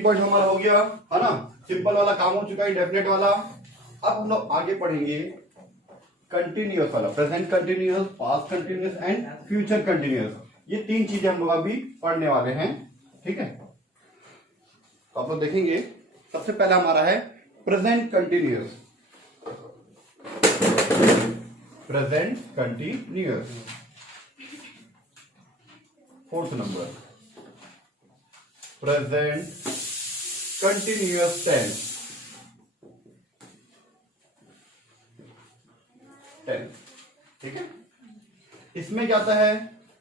Point हमारा हो गया है ना, सिंपल वाला काम हो चुका है, डेफिनेट वाला। अब हम लोग आगे पढ़ेंगे कंटिन्यूअस वाला, present continuous, past continuous and future continuous. ये तीन चीजें हम लोग अभी पढ़ने वाले हैं, ठीक है। तो आप लोग देखेंगे सबसे पहला हमारा है present continuous. Present continuous, fourth number, present continuous tense. ठीक है। इसमें क्या आता है,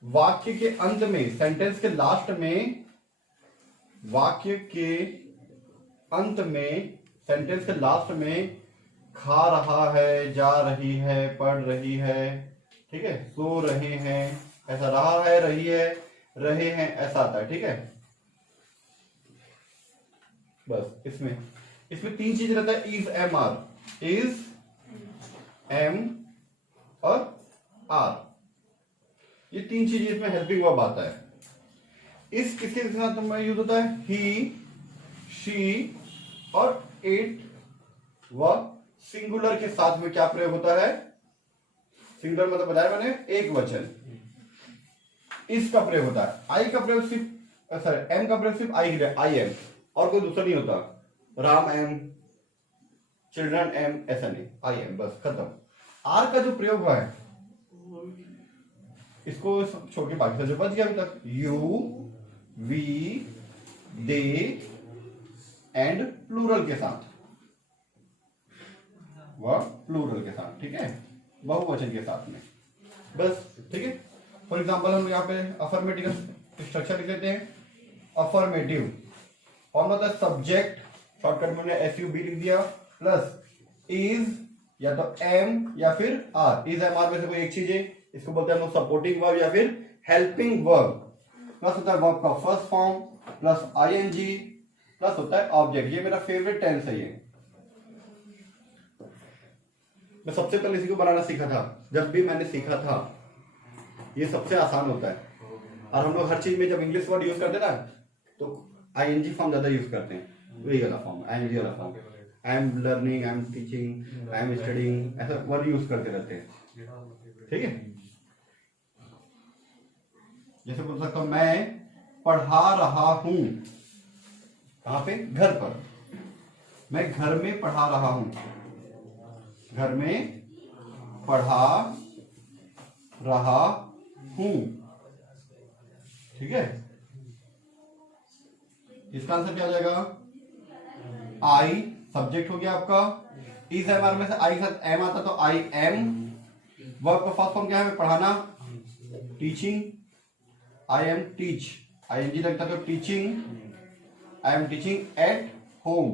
वाक्य के अंत में, सेंटेंस के लास्ट में, वाक्य के अंत में, सेंटेंस के लास्ट में खा रहा है, जा रही है, पढ़ रही है, ठीक है, सो रहे हैं, ऐसा, रहा है, रही है, रहे हैं, ऐसा आता है, ठीक है। बस इसमें तीन चीज रहता है, is, am, are. Is, am और आर, ये तीन चीजें इसमें हेल्पिंग वर्ब आता है। इस किसके साथ में यूज होता है, ही, शी और इट व सिंगुलर के साथ में क्या प्रयोग होता है, सिंगुलर मतलब बताया मैंने, एक वचन। इसका प्रयोग होता है, आई का प्रयोग सिर्फ, सॉरी, एम का प्रयोग सिर्फ आई के लिए, आई एम, और कोई दूसरा नहीं होता, राम एम, चिल्ड्रन एम, ऐसा नहीं, आई एम, बस खत्म। आर का जो प्रयोग हुआ है, इसको छोड़ के बाकी जो बच गया अभी तक, you, we, they and plural के साथ, वह प्लूरल के साथ, ठीक है, बहुवचन के साथ में, बस, ठीक है। फॉर एग्जांपल हम यहाँ पे अफर्मेटिव स्ट्रक्चर लिख लेते हैं। अफर्मेटिव फॉर्म होता है सब्जेक्ट, शॉर्टकट में मैंने SUB लिख दिया, प्लस इज या तो एम या फिर आर, इज एम आर में से कोई एक चीज है, इसको बोलते हैं हम लोग सपोर्टिंग वर्ब या फिर हेल्पिंग वर्ब। प्लस होता है वर्ब का first form, plus ING, plus होता है ऑब्जेक्ट। ये मेरा फेवरेट टेंस है। ये मैं सबसे पहले इसी को बनाना सीखा था, जब भी मैंने सीखा था, ये सबसे आसान होता है। और हम लोग हर चीज में जब इंग्लिश वर्ड यूज करते हैं ना, तो ING फॉर्म ज्यादा यूज करते हैं, वही वाला फॉर्म, ING वाला form, I am learning, I am teaching, I am studying, ऐसा वर्ड यूज करते रहते हैं, ठीक है। जैसे बोल सकता हूं, मैं पढ़ा रहा हूं, कहां पे, घर पर, मैं घर में पढ़ा रहा हूं, घर में पढ़ा रहा हूं, ठीक है। इसका आंसर क्या हो जाएगा, आई, सब्जेक्ट हो गया आपका, इज एम आर में से आई के साथ एम आता तो आई एम, वर्ब का फर्स्ट फॉर्म क्या है, पढ़ाना, teaching, I am teach, ING लगता तो teaching, I am teaching at home,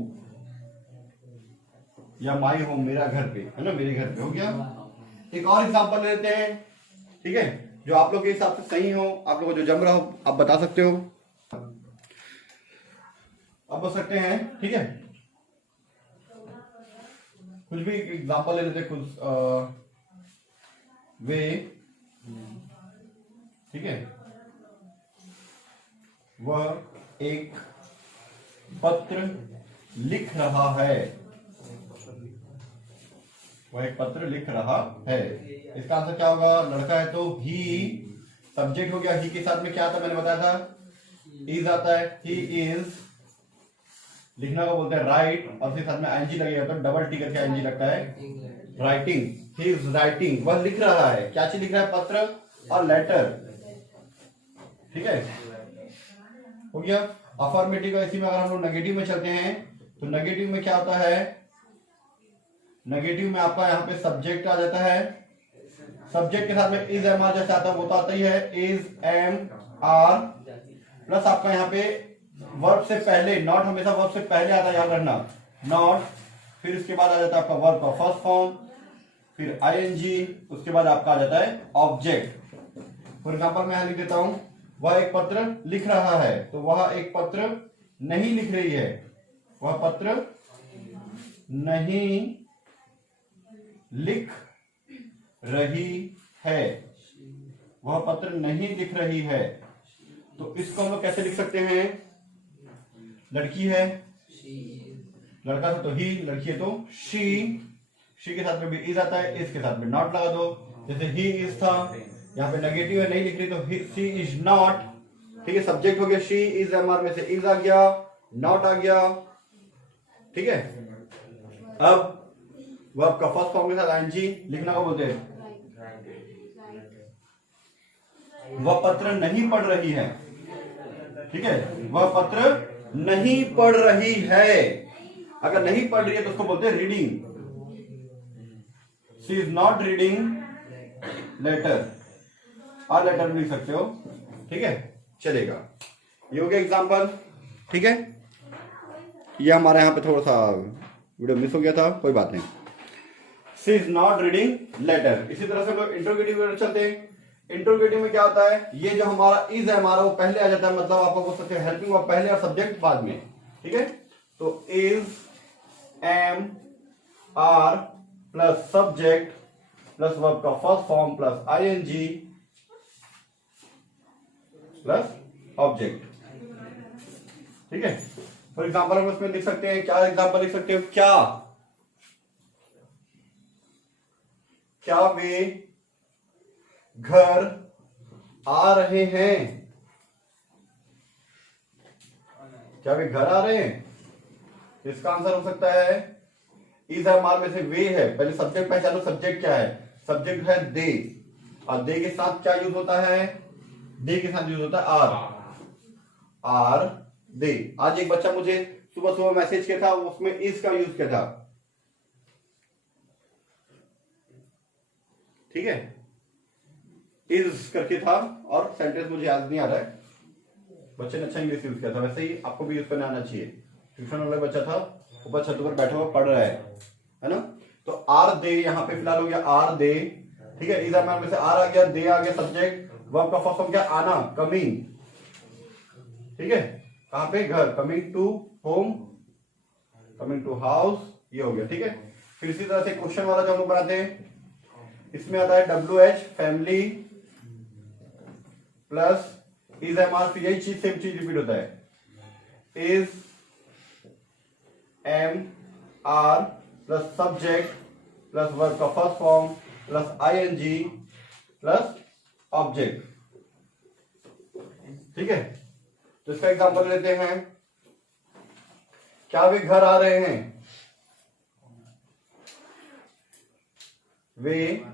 या माई होम, मेरा घर पे, है ना, मेरे घर पे, हो गया। एक और एग्जांपल लेते हैं, ठीक है, जो आप लोग के हिसाब से सही हो, आप लोगों को जो जम रहा हो आप बता सकते हो, अब बता सकते हैं, ठीक है। कुछ भी एग्जांपल ले लेते, कुछ वे, ठीक है, वह एक पत्र लिख रहा है, वह एक पत्र लिख रहा है। इसका आंसर क्या होगा, लड़का है तो ही, सब्जेक्ट हो गया, ही के साथ में क्या आता मैंने बताया था, इज आता है, ही इज, लिखना को बोलते हैं राइट, और उसके साथ में ING लगेगा तो डबल टी करके ING लगता है, राइटिंग, ही इज राइटिंग, वह लिख रहा है, क्या चीज लिख रहा है, पत्र और लेटर, ठीक है, हो गया। अफर्मेटिव का इसी में अगर हम लोग नेगेटिव में चलते हैं, तो नेगेटिव में क्या होता है, नेगेटिव में आपका यहाँ पे सब्जेक्ट आ जाता है, सब्जेक्ट के साथ में इज एम आर जैसे आता है वो तो आता ही है, इज एम आर, प्लस आपका यहाँ पे वर्ब से पहले, नॉट हमेशा वर्ब से पहले आता है, याद रखना, नॉट, फिर इसके बाद आ जाता है आपका वर्ब का फर्स्ट फॉर्म, फिर ING, उसके बाद आपका आ जाता है ऑब्जेक्ट। फॉर एग्जांपल मैं यहां लिख देता हूं, वह एक पत्र लिख रहा है, तो वह एक पत्र नहीं लिख रही है, वह पत्र नहीं लिख रही है, वह पत्र नहीं लिख रही है। तो इसको हम लोग कैसे लिख सकते हैं, लड़की है, लड़का है तो ही, लड़की है तो शी के साथ में भी इज आता है, इज के साथ में नॉट लगा दो। जैसे ही इज था, यहाँ पे नेगेटिव है नहीं लिख रही तो शी इज नॉट, ठीक है। सब्जेक्ट हो गया शी इज, एमआर में से इज आ गया, नॉट आ गया, ठीक है। अब वर्ब का फर्स्ट फॉर्म के साथ आईएनजी लिखना को बोलते हैं। वह पत्र नहीं पढ़ रही है, ठीक है, वह पत्र नहीं पढ़ रही है। अगर नहीं पढ़ रही है तो उसको बोलते हैं reading. She is not reading letter, और लेटर भी लिख सकते हो, ठीक है, चलेगा। ये हो गया एग्जाम्पल, ठीक है। ये हमारे यहाँ पे थोड़ा सा वीडियो मिस हो गया था, कोई बात नहीं। She is not reading letter. इसी तरह से हम लोग इंट्रोगेटिव चलते हैं। इंट्रोगेटिव में क्या होता है, ये जो हमारा इज है हमारा वो पहले आ जाता है, मतलब आपको बोल सकते हैं हेल्पिंग वर्ब पहले और सब्जेक्ट बाद में, ठीक है। तो is, am, are plus subject plus verb का first form plus ING plus object, ठीक है। फॉर एग्जाम्पल हम उसमें लिख सकते हैं, क्या एग्जाम्पल लिख सकते हो, क्या वे घर आ रहे हैं, क्या वे घर आ रहे हैं। इसका आंसर हो सकता है इज एमआर में से वे है, पहले सब्जेक्ट पहचानो, सब्जेक्ट क्या है, सब्जेक्ट है दे, और दे के साथ क्या यूज होता है, दे के साथ यूज होता है आर दे। आज एक बच्चा मुझे सुबह सुबह मैसेज किया था, उसमें इज का यूज किया था, ठीक है, इज करके था, और सेंटेंस मुझे याद नहीं आ रहा है। बच्चे ने अच्छा इंग्लिश यूज किया था, वैसे ही आपको भी यूज करना आना चाहिए। ट्यूशन वाला बच्चा था, ऊपर छत पर बैठा हुआ पढ़ रहा है ना। तो आर दे यहाँ पे फिलहाल हो गया आर दे, ठीक है। इज एमआर में से आर आ गया, दे आ गया, सब्जेक्ट, वर्ब का फर्स्ट फॉर्म क्या, आना, कमिंग, ठीक है। कहां पे, घर, coming to home, coming to house, ये हो गया, ठीक है। फिर इसी तरह से क्वेश्चन वाला जो हम लोग बनाते हैं, इसमें आता है WH family plus is am are, फिर यही चीज सेम चीज रिपीट होता है, is am are plus subject plus verb का first form plus ING plus object, ठीक है। तो इसका एग्जांपल लेते हैं, क्या वे घर आ रहे हैं, वे,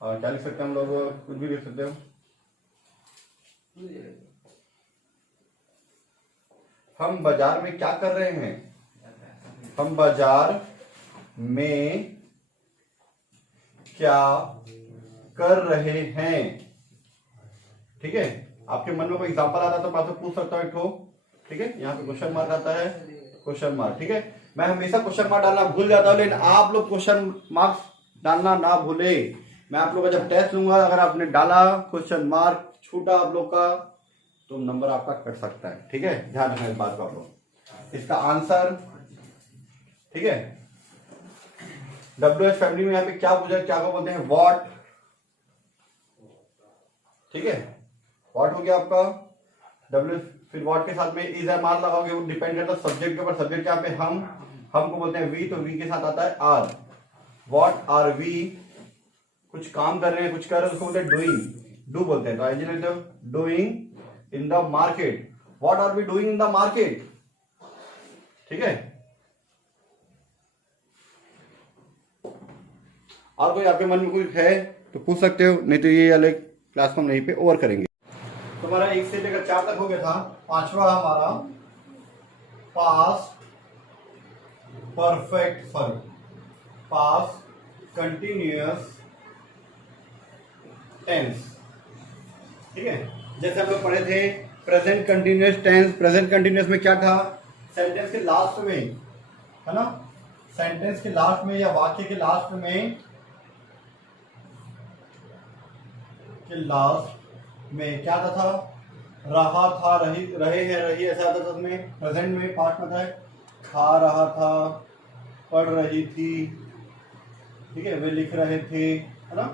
और क्या लिख सकते हैं हम लोग, कुछ भी लिख सकते हो। हम बाजार में क्या कर रहे हैं, हम बाजार में क्या कर रहे हैं, ठीक है। आपके मन में कोई एग्जांपल आता है तो मैं आपसे पूछ सकता हूं एक ठो, ठीक है। यहाँ पे क्वेश्चन मार्क आता है, क्वेश्चन मार्क, ठीक है। मैं हमेशा क्वेश्चन मार्क डालना भूल जाता हूं, लेकिन आप लोग क्वेश्चन मार्क्स डालना ना भूले। मैं आप लोग का जब टेस्ट लूंगा, अगर आपने डाला क्वेश्चन मार्क छूटा आप लोग का, तो नंबर आपका कट सकता है, ठीक है। ध्यान रखना इस बात को आप लोग। इसका आंसर, ठीक है, WH फैमिली में यहाँ पे क्या पूछा, क्या को बोलते हैं, व्हाट, ठीक है। व्हाट हो गया आपका W, फिर व्हाट के साथ में इज एमआर लगाओगे, वो डिपेंड करता है सब्जेक्ट के ऊपर। सब्जेक्ट यहाँ पे हम को बोलते हैं वी, तो वी के साथ आता है आर। व्हाट आर वी, कुछ काम कर रहे हैं, कुछ कर रहे हैं, उसको बोलते हैं डूइंग, डू बोलते हैं। तो आइए लिखते हो, doing in the market, what are we doing in the market, ठीक है। और कोई आपके मन में कुछ है तो पूछ सकते हो, नहीं तो ये वाले क्लास को हम यहीं पे ओवर करेंगे। तो हमारा 1 से लेकर 4 तक हो गया था। पांचवा हमारा past perfect, sorry past continuous tense, ठीक है। जैसे हम लोग पढ़े थे present continuous tense. Present continuous में क्या था, सेंटेंस के लास्ट में, है ना, सेंटेंस के लास्ट में या वाक्य के लास्ट में, क्या था, रहा था, रहे हैं, रही, ऐसा आता था उसमें। प्रेजेंट में पास्ट में था, खा रहा था, पढ़ रही थी, ठीक है, वे लिख रहे थे, है ना,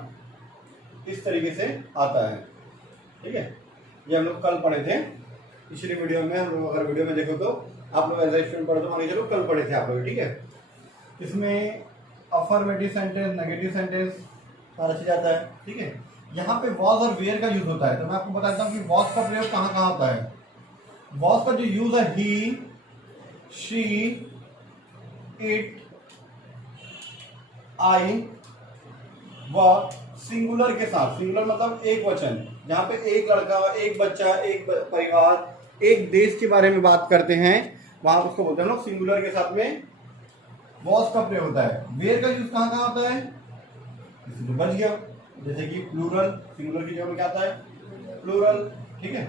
इस तरीके से आता है, ठीक है। ये हम लोग कल पढ़े थे। पिछले वीडियो में हम लोग, अगर वीडियो में देखो तो आप लोग एज ए स्टूडेंट पढ़ो तो मान के चलो कल पढ़े थे आप लोग, ठीक है। इसमें अफर्मेटिव सेंटेंस, नेगेटिव सेंटेंस सारा चीज आता है, ठीक है। यहाँ पे वॉज और वेयर का यूज होता है, तो मैं आपको बताता हूँ कि वॉज का प्रयोग कहाँ कहाँ होता है। वॉज का जो यूज है ही, शी, इट, आई, वह सिंगुलर के साथ, सिंगुलर मतलब एक वचन, जहां पे एक लड़का, एक बच्चा, एक परिवार, एक देश के बारे में बात करते हैं, वहां उसको बोलते हैं लोग सिंगुलर के साथ में वॉज का प्रयोग होता है। वेयर का यूज कहाँ कहाँ होता है, इसलिए बच गया, जैसे कि प्लूरल, सिंगुलर की जगह में क्या आता है, प्लूरल, ठीक है।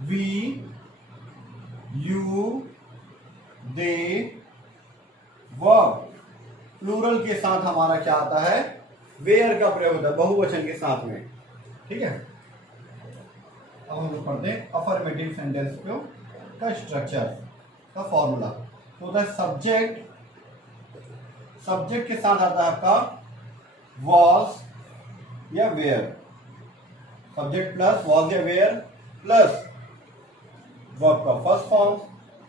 वी, यू, दे, वह, प्लूरल के साथ हमारा क्या आता है, वेयर का प्रयोग होता है, बहुवचन के साथ में, ठीक है। अब हम लोग पढ़ते हैं अफर्मेटिव सेंटेंस का स्ट्रक्चर का फॉर्मूला। तो होता है सब्जेक्ट, सब्जेक्ट के साथ आता है आपका वॉज या वेयर, सब्जेक्ट प्लस वॉज या वेयर प्लस वर्ब का first form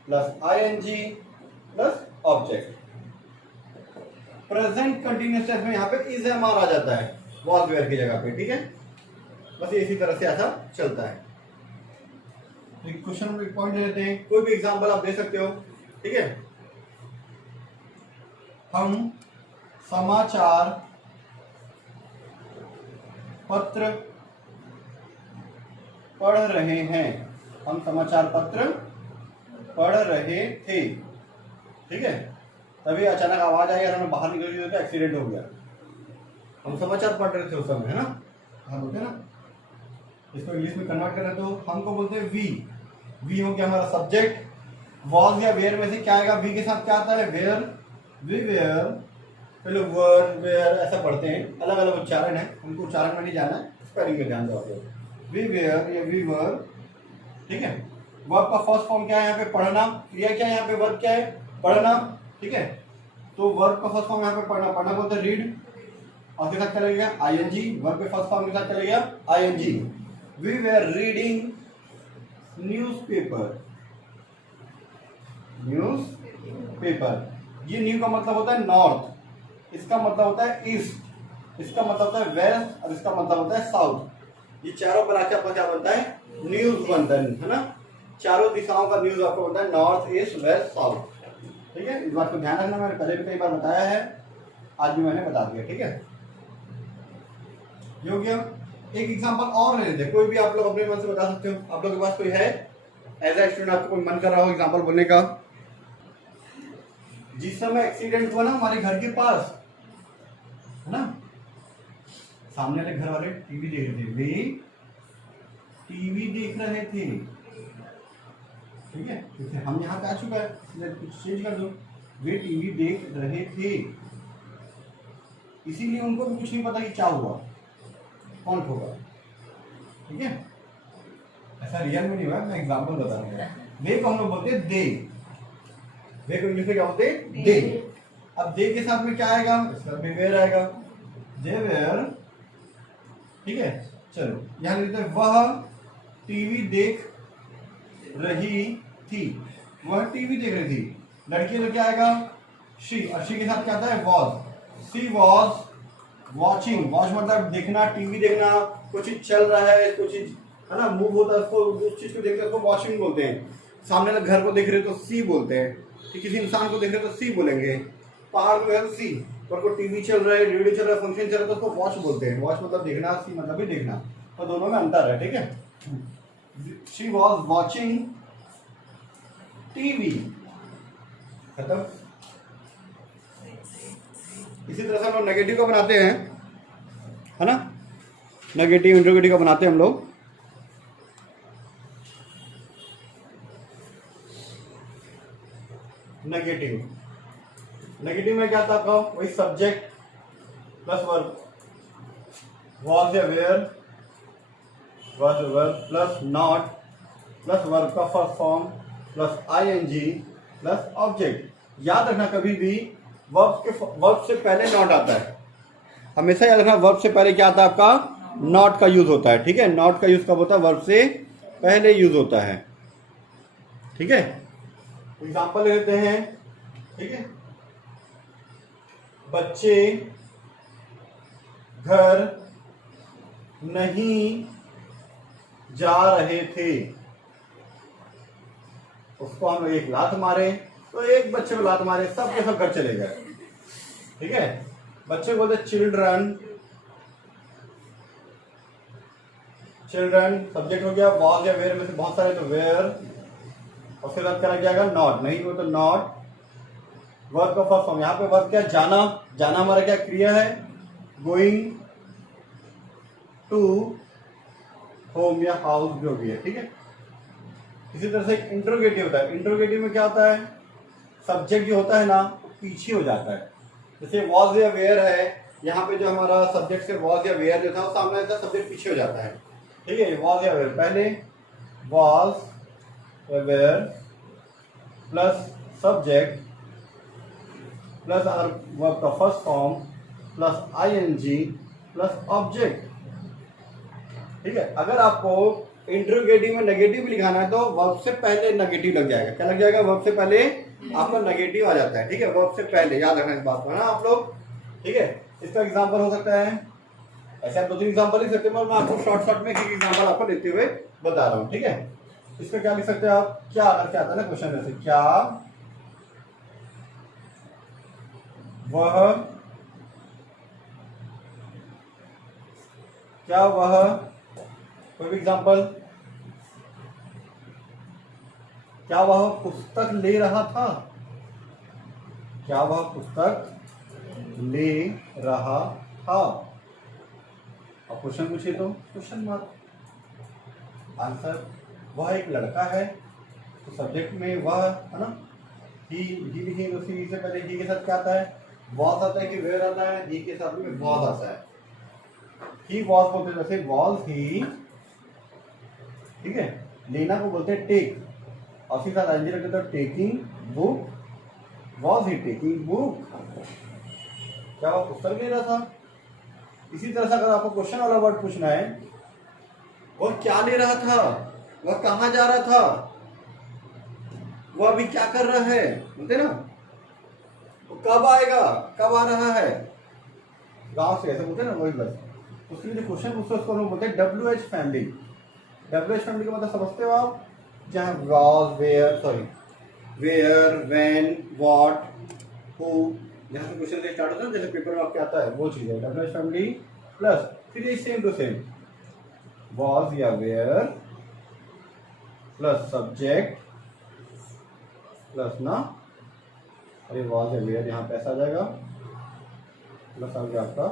plus ING plus object. Present continuous tense में यहाँ पे इज एम आर आ जाता है वॉज वेयर की जगह पे, ठीक है। बस इसी तरह से ऐसा चलता है। क्वेश्चन में पॉइंट ले लेते हैं, कोई भी एग्जांपल आप दे सकते हो, ठीक है। हम समाचार पत्र पढ़ रहे हैं, हम समाचार पत्र पढ़ रहे थे, ठीक है। तभी अचानक आवाज आई और हमें बाहर निकल गई तो एक्सीडेंट हो गया। हम समाचार पढ़ रहे थे उस समय, है ना, हाँ बोलते हैं ना। इसको इंग्लिश में कन्वर्ट करें तो हमको बोलते हैं वी, वी हो गया हमारा सब्जेक्ट। वॉज या वेयर में से क्या आएगा, वी के साथ क्या आता है, वेयर, वी वेयर, पहले वर वेयर ऐसा पढ़ते हैं, अलग अलग उच्चारण है, हमको उच्चारण में नहीं जाना है, स्पेलिंग में ध्यान दो। वी वेयर या वी वर, ठीक है। वर्ब का फर्स्ट फॉर्म क्या है यहाँ पे, पढ़ना, क्रिया क्या है यहाँ पे, वर्ब क्या है, पढ़ना, ठीक है। तो वर्ब का फर्स्ट फॉर्म यहाँ पे पढ़ना, पढ़ना बोलते हैं रीड, और के साथ क्या लगेगा, आईएनजी, वर्ब के फर्स्ट फॉर्म के साथ क्या लगेगा, ING. We were reading newspaper, newspaper, ये न्यू का मतलब होता है नॉर्थ, इसका मतलब होता है ईस्ट, इसका मतलब होता है वेस्ट, और इसका मतलब होता है साउथ। ये चारों पर आके आपका क्या बनता है, न्यूज बनता है ना। चारों दिशाओं का न्यूज आपको बनता है, नॉर्थ, ईस्ट, वेस्ट, साउथ, ठीक है। इस बात को ध्यान रखना, मैंने पहले भी कई बार बताया है, आज भी मैंने बता दिया, ठीक है। ये हो गया। एक एग्जांपल और ले लेते, कोई भी आप लोग अपने मन से बता सकते हो। आप लोग के पास कोई है एज ए स्टूडेंट, आपको कोई मन कर रहा हो एग्जांपल बोलने का। जिस समय एक्सीडेंट हुआ ना हमारे घर के पास, है ना, सामने वाले घर वाले टीवी देख रहे थे, वे टीवी देख रहे थे, ठीक है। जैसे हम यहाँ पे आ चुका है, कुछ चेंज कर दो, वे टीवी देख रहे थे, इसीलिए उनको भी कुछ नहीं पता कि क्या हुआ, कौन होगा, ठीक है। ऐसा रियल में नहीं हुआ, मैं एग्जांपल बता रहा हूँ। वे को हम लोग बोलते हैं दे, वे को इंग्लिश में क्या बोलते हैं, दे। अब दे के साथ में क्या आएगा, इसका भी वेयर आएगा, दे वेयर, ठीक है। चलो यहाँ लिखते हैं वह टीवी देख रही थी, वह टीवी देख रही थी। लड़की तो क्या आएगा, शी, और शी के साथ क्या आता है, was, she was watching, watch मतलब देखना, टीवी देखना, कुछ चीज चल रहा है, कुछ चीज है ना मूव होता है, उसको उस चीज को देखते हैं, उसको वॉचिंग बोलते हैं। सामने वाले घर को देख रहे हो तो सी बोलते हैं, कि किसी इंसान को देख रहे हो तो सी बोलेंगे, पहाड़ को है तो सी, और कोई टीवी चल रहा है, रेडियो चल रहा है, फंक्शन चल रहा है तो उसको वॉच बोलते हैं। वॉच मतलब देखना, सी मतलब भी देखना, तो दोनों में अंतर है, ठीक है। शी वॉज वॉचिंग टीवी, खत्म। इसी तरह से हम लोग नेगेटिव का बनाते हैं, है ना, नेगेटिव इंट्रोगेटिव का बनाते हैं हम लोग। नेगेटिव, नेगेटिव में क्या था आपका, वही सब्जेक्ट प्लस वर्ब, वॉज या were, was verb plus not plus verb का first form plus ING plus object. याद रखना कभी भी वर्ब से पहले नॉट आता है, हमेशा याद रखना वर्ब से पहले क्या आता है आपका, नॉट का यूज होता है, ठीक है। नॉट का यूज कब होता है, वर्ब से पहले यूज होता है। ठीक है, एग्जाम्पल लेते हैं। ठीक है, बच्चे घर नहीं जा रहे थे, उसको हम एक लात मारे, तो एक बच्चे को लात मारे, सब के सब घर चले गए। ठीक है, बच्चे बोलते चिल्ड्रन, चिल्ड्रन सब्जेक्ट हो गया, वॉज या वेयर में से बहुत सारे, तो वेयर, उसके साथ क्या लग जाएगा, नॉट, नहीं हो तो नॉट। वर्ब का फर्स्ट फॉर्म, यहाँ पे वर्ब क्या, जाना, जाना हमारा क्या क्रिया है, गोइंग टू होम या हाउस जो भी है। ठीक है, इसी तरह से इंट्रोगेटिव होता है। इंट्रोगेटिव में क्या होता है, सब्जेक्ट जो होता है ना पीछे हो जाता है। जैसे वॉज या वेयर है, यहाँ पे जो हमारा सब्जेक्ट से वॉज या वेयर जो था वो सामने था, सब्जेक्ट पीछे हो जाता है। ठीक है, वॉज या वेयर, पहले वॉज या were plus subject plus are verb का first form plus ING plus object. ठीक है, अगर आपको इंट्रोगेटिव में नेगेटिव लिखाना है तो वर्ब से पहले नेगेटिव लग जाएगा। क्या लग जाएगा, वर्ब से पहले आपका नेगेटिव आ जाता है। ठीक है, वर्ब से पहले, याद रखना इस बात को ना आप लोग। ठीक है, इसका एग्जांपल हो सकता है, ऐसे आप 2-3 एग्जांपल लिख सकते हैं, मैं आपको शॉर्ट में एक एग्जांपल आपको देते हुए बता रहा हूँ। ठीक है, इसका क्या लिख सकते हैं आप, क्या, अगर क्या आता है ना क्वेश्चन जैसे, क्या वह कोई भी एग्जांपल, क्या वह पुस्तक ले रहा था, क्या वह पुस्तक ले रहा था। अब क्वेश्चन पूछे तो क्वेश्चन मार्क, आंसर, वह एक लड़का है, तो सब्जेक्ट में वह है ना, ही लिखेंगे, उसी से पहले ही के साथ क्या आता है, वॉज आता है कि वेयर आता है, ही के साथ में वॉज आता है। ही वॉज बोलते हैं, जैसे वॉज ही। ठीक है, लेना को बोलते हैं टेक, और उसके साथ एनजी रखते तो taking book, was he taking book, क्या वह पुस्तक ले रहा था। इसी तरह से अगर आपको क्वेश्चन वाला वर्ड पूछना है, वह क्या ले रहा था, वह कहाँ जा रहा था, वह अभी क्या कर रहा है, बोलते ना, वो कब आएगा, कब आ रहा है, गांव से ऐसे बोलते हैं ना, वही बस। उसके लिए जो क्वेश्चन पूछते हैं उसको लोग बोलते हैं WH फैमिली। WH फैमिली का मतलब समझते हो आप, जहाँ was, were, when, what, who, जहाँ से क्वेश्चन से स्टार्ट होता है, जैसे पेपर में आपके आता है वो चीज़ है WH फैमिली। प्लस फिर ये सेम टू सेम, वॉज या वेयर प्लस सब्जेक्ट प्लस ना, अरे वॉज या वेयर यहाँ पे ऐसा आ जाएगा, प्लस आ गया आपका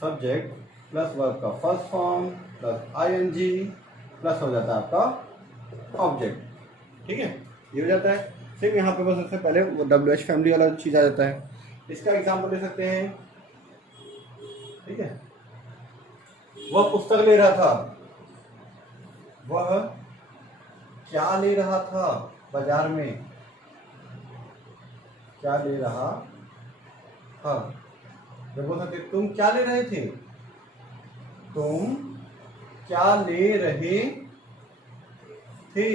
सब्जेक्ट प्लस वर्ब का first form plus ING plus हो जाता है आपका ऑब्जेक्ट। ठीक है, ये हो जाता है। सिर्फ यहाँ पे बस सबसे पहले वो WH फैमिली वाला चीज़ आ जाता है। इसका एग्जाम्पल ले सकते हैं। ठीक है, वह पुस्तक ले रहा था, वह क्या ले रहा था बाजार में, क्या ले रहा था। जब बोल सकते तुम क्या ले रहे थे, तुम क्या ले रहे थे।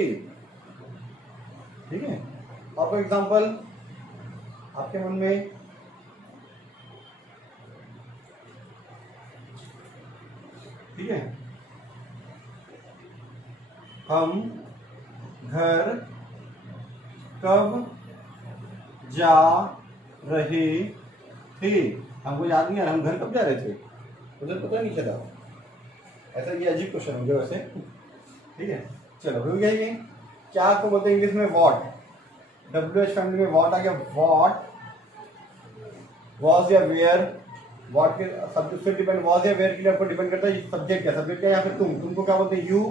ठीक है, आपको एग्जांपल आपके मन में, ठीक है, हम घर कब जा रहे थे, हमको याद नहीं आ रहा हम घर कब जा रहे थे, मुझे पता नहीं चला। ऐसा ये अजीब क्वेश्चन हो गया वैसे। ठीक है, चलो हो गया ये। क्या को बोलते हैं इंग्लिश में वॉट, WH फैमिली में वॉट आ गया। वॉट, वॉज या वेयर, वॉट के सब्जेक्ट से डिपेंड, वॉज या वेयर के लिए आपको डिपेंड करता है सब्जेक्ट क्या, सब्जेक्ट क्या, या फिर तुमको क्या बोलते हैं यू,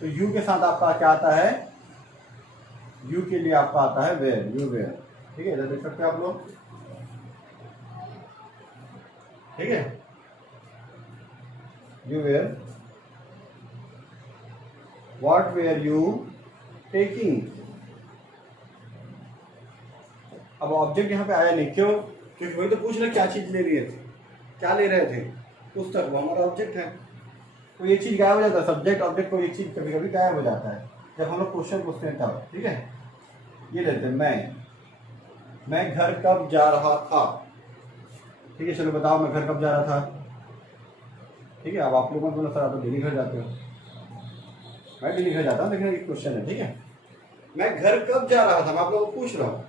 तो यू के साथ आपका क्या आता है, यू के लिए आपका आता है वेयर, यू वेयर। ठीक है, इधर देख सकते हैं आप लोग। ठीक है, you were, what were you taking. अब ऑब्जेक्ट यहाँ पे आया नहीं, क्यों, क्योंकि वही तो पूछ रहे क्या चीज ले रही थे, क्या ले रहे थे, पुस्तक, वो हमारा ऑब्जेक्ट है। कोई एक चीज गायब हो जाता है, सब्जेक्ट ऑब्जेक्ट कोई एक चीज कभी कभी गायब हो जाता है जब हम लोग क्वेश्चन पूछते हैं तब। ठीक है, ये लेते हैं मैं घर कब जा रहा था। ठीक है, चलो बताओ मैं घर कब जा रहा था। ठीक है, अब आप लोगों को सर आप तो डेली घर जाते हो, मैं डेली घर जाता हूँ, लेकिन एक क्वेश्चन है। ठीक है, मैं घर कब जा रहा था, मैं आप लोगों को पूछ रहा हूँ।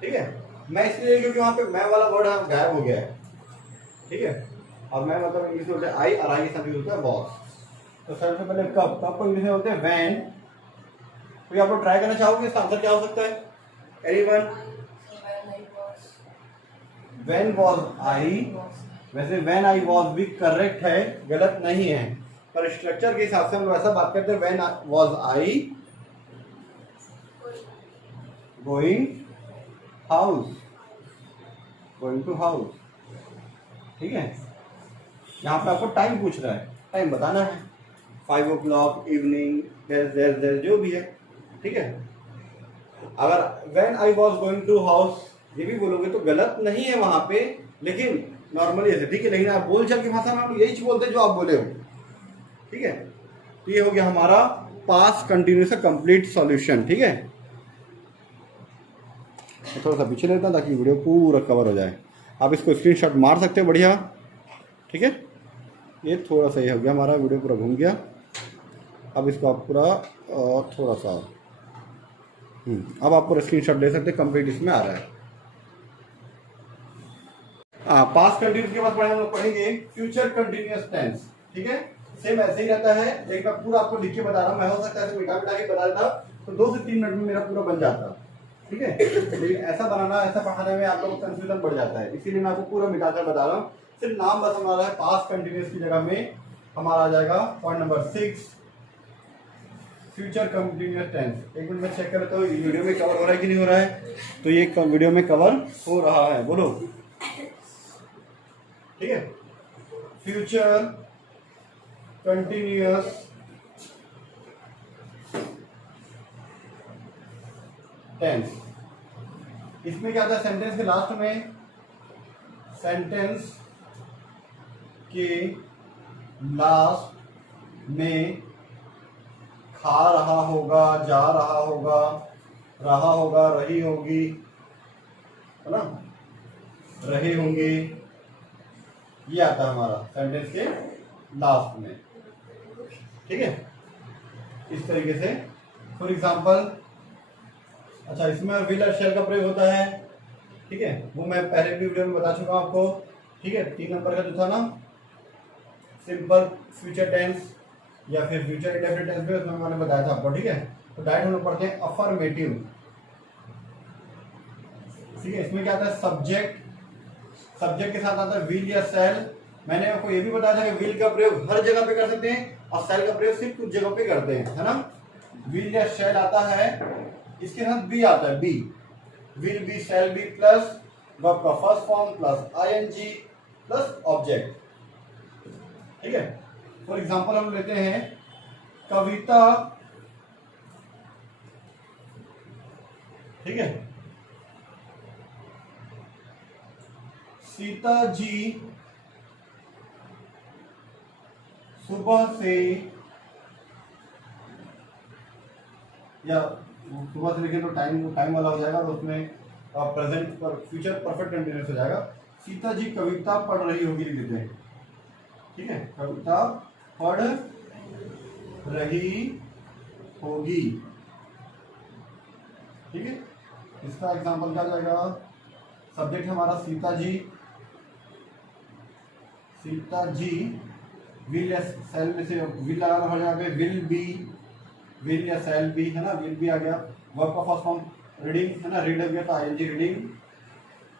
ठीक है, मैं इसलिए क्योंकि वहाँ पे मैं वाला वर्ड गायब हो गया है। ठीक है, और मैं मतलब इंग्लिश में बोलते हैं आई, और आई के साथ यूज होता है वॉज। तो सबसे पहले कब, कब को इंग्लिश में बोलते हैं व्हेन। तो आप लोग ट्राई करना चाहोगे, इसका आंसर क्या हो सकता है? एनीवन? व्हेन वॉज आई। वैसे व्हेन आई वॉज भी करेक्ट है, गलत नहीं है, पर स्ट्रक्चर के हिसाब से हम लोग ऐसा बात करते हैं when was I going house, going to house. ठीक है, यहाँ पे आपको टाइम पूछ रहा है, टाइम बताना है, 5 o'clock इवनिंग, देर जो भी है। ठीक है, अगर when I was going to house ये भी बोलोगे तो गलत नहीं है वहां पे, लेकिन नॉर्मली ऐसे। ठीक है, लेकिन आप बोलचाल की भाषा में हम यही बोलते हैं जो आप बोले हो। ठीक है, तो ये हो गया हमारा पास्ट कंटिन्यूस का कंप्लीट सॉल्यूशन। ठीक है, तो थोड़ा सा पीछे लेता हूं ताकि वीडियो पूरा कवर हो जाए। आप इसको स्क्रीनशॉट मार सकते हो, बढ़िया। ठीक है, ये थोड़ा सा ये हो गया हमारा, वीडियो पूरा घूम गया। अब इसको आप पूरा थोड़ा सा अब आप पूरा स्क्रीनशॉट ले सकते हैं, कंप्लीट इसमें आ रहा है। पास्ट कंटिन्यूस के बाद हम लोग पढ़ेंगे फ्यूचर कंटिन्यूअस टेंस। ठीक है, सेम ऐसे ही रहता है, लेकिन मैं पूरा आपको लिख के बता रहा हूँ। मैं हो सकता है मिटा मिटा के बता देता तो 2 से 3 मिनट में मेरा पूरा बन जाता। ठीक है, लेकिन ऐसा बनाना, ऐसा पढ़ाने में आप लोगों को कंफ्यूजन बढ़ जाता है, इसीलिए मैं आपको पूरा मिटा कर बता रहा हूँ। सिर्फ नाम बस हमारा है, पास्ट कंटिन्यूअस की जगह में हमारा आ जाएगा point number 6 future continuous tense. एक मिनट में चेक करता हूँ वीडियो में कवर हो रहा है कि नहीं हो रहा है। तो ये वीडियो में कवर हो रहा है, बोलो। ठीक है, फ्यूचर कंटिन्यूअस टेंस। इसमें क्या था, सेंटेंस के लास्ट में, सेंटेंस के लास्ट में खा रहा होगा, जा रहा होगा, रहा होगा, रही होगी, है ना, रहे होंगे, ये आता है हमारा सेंटेंस के लास्ट में। ठीक है, इस तरीके से। फॉर एग्जांपल, अच्छा इसमें विल और शैल का प्रयोग होता है। ठीक है, वो मैं पहले भी वीडियो में बता चुका हूं आपको। ठीक है, 3 नंबर का जो था ना, सिंपल फ्यूचर टेंस या फिर फ्यूचर इंडेफिनिट टेंस में, उसमें मैंने बताया था आपको। ठीक है, तो डायरेक्ट हम लोग पढ़ते हैं अफर्मेटिव। ठीक है, इसमें क्या आता है, सब्जेक्ट, सब्जेक्ट के साथ आता है विल या शैल। मैंने आपको ये भी बताया था कि विल का प्रयोग हर जगह पे कर सकते हैं और शैल का प्रयोग सिर्फ कुछ जगह पे करते हैं, है ना। विल या शैल आता है, इसके साथ बी आता है, be, will be, shall be plus verb का first form plus ING plus object. ठीक है, फॉर एग्जांपल हम लेते हैं कविता। ठीक है, सीता जी सुबह से, या सुबह से लिखे तो टाइम वाला हो जाएगा, तो उसमें प्रेजेंट पर फ्यूचर परफेक्ट कंटिन्यूअस हो जाएगा। सीता जी कविता पढ़ रही होगी लिख देते हैं। ठीक है, कविता पढ़ रही होगी। ठीक है, इसका एग्जांपल क्या जाएगा, सब्जेक्ट हमारा सीता जी, सीता जी, विल या शैल में से विल लगाना हो जाएगा, विल बी, विल या शैल बी, है ना, विल बी आ गया। वर्ब का फर्स्ट फॉर्म रीडिंग, है ना, रीड हो गया तो आईएनजी रीडिंग।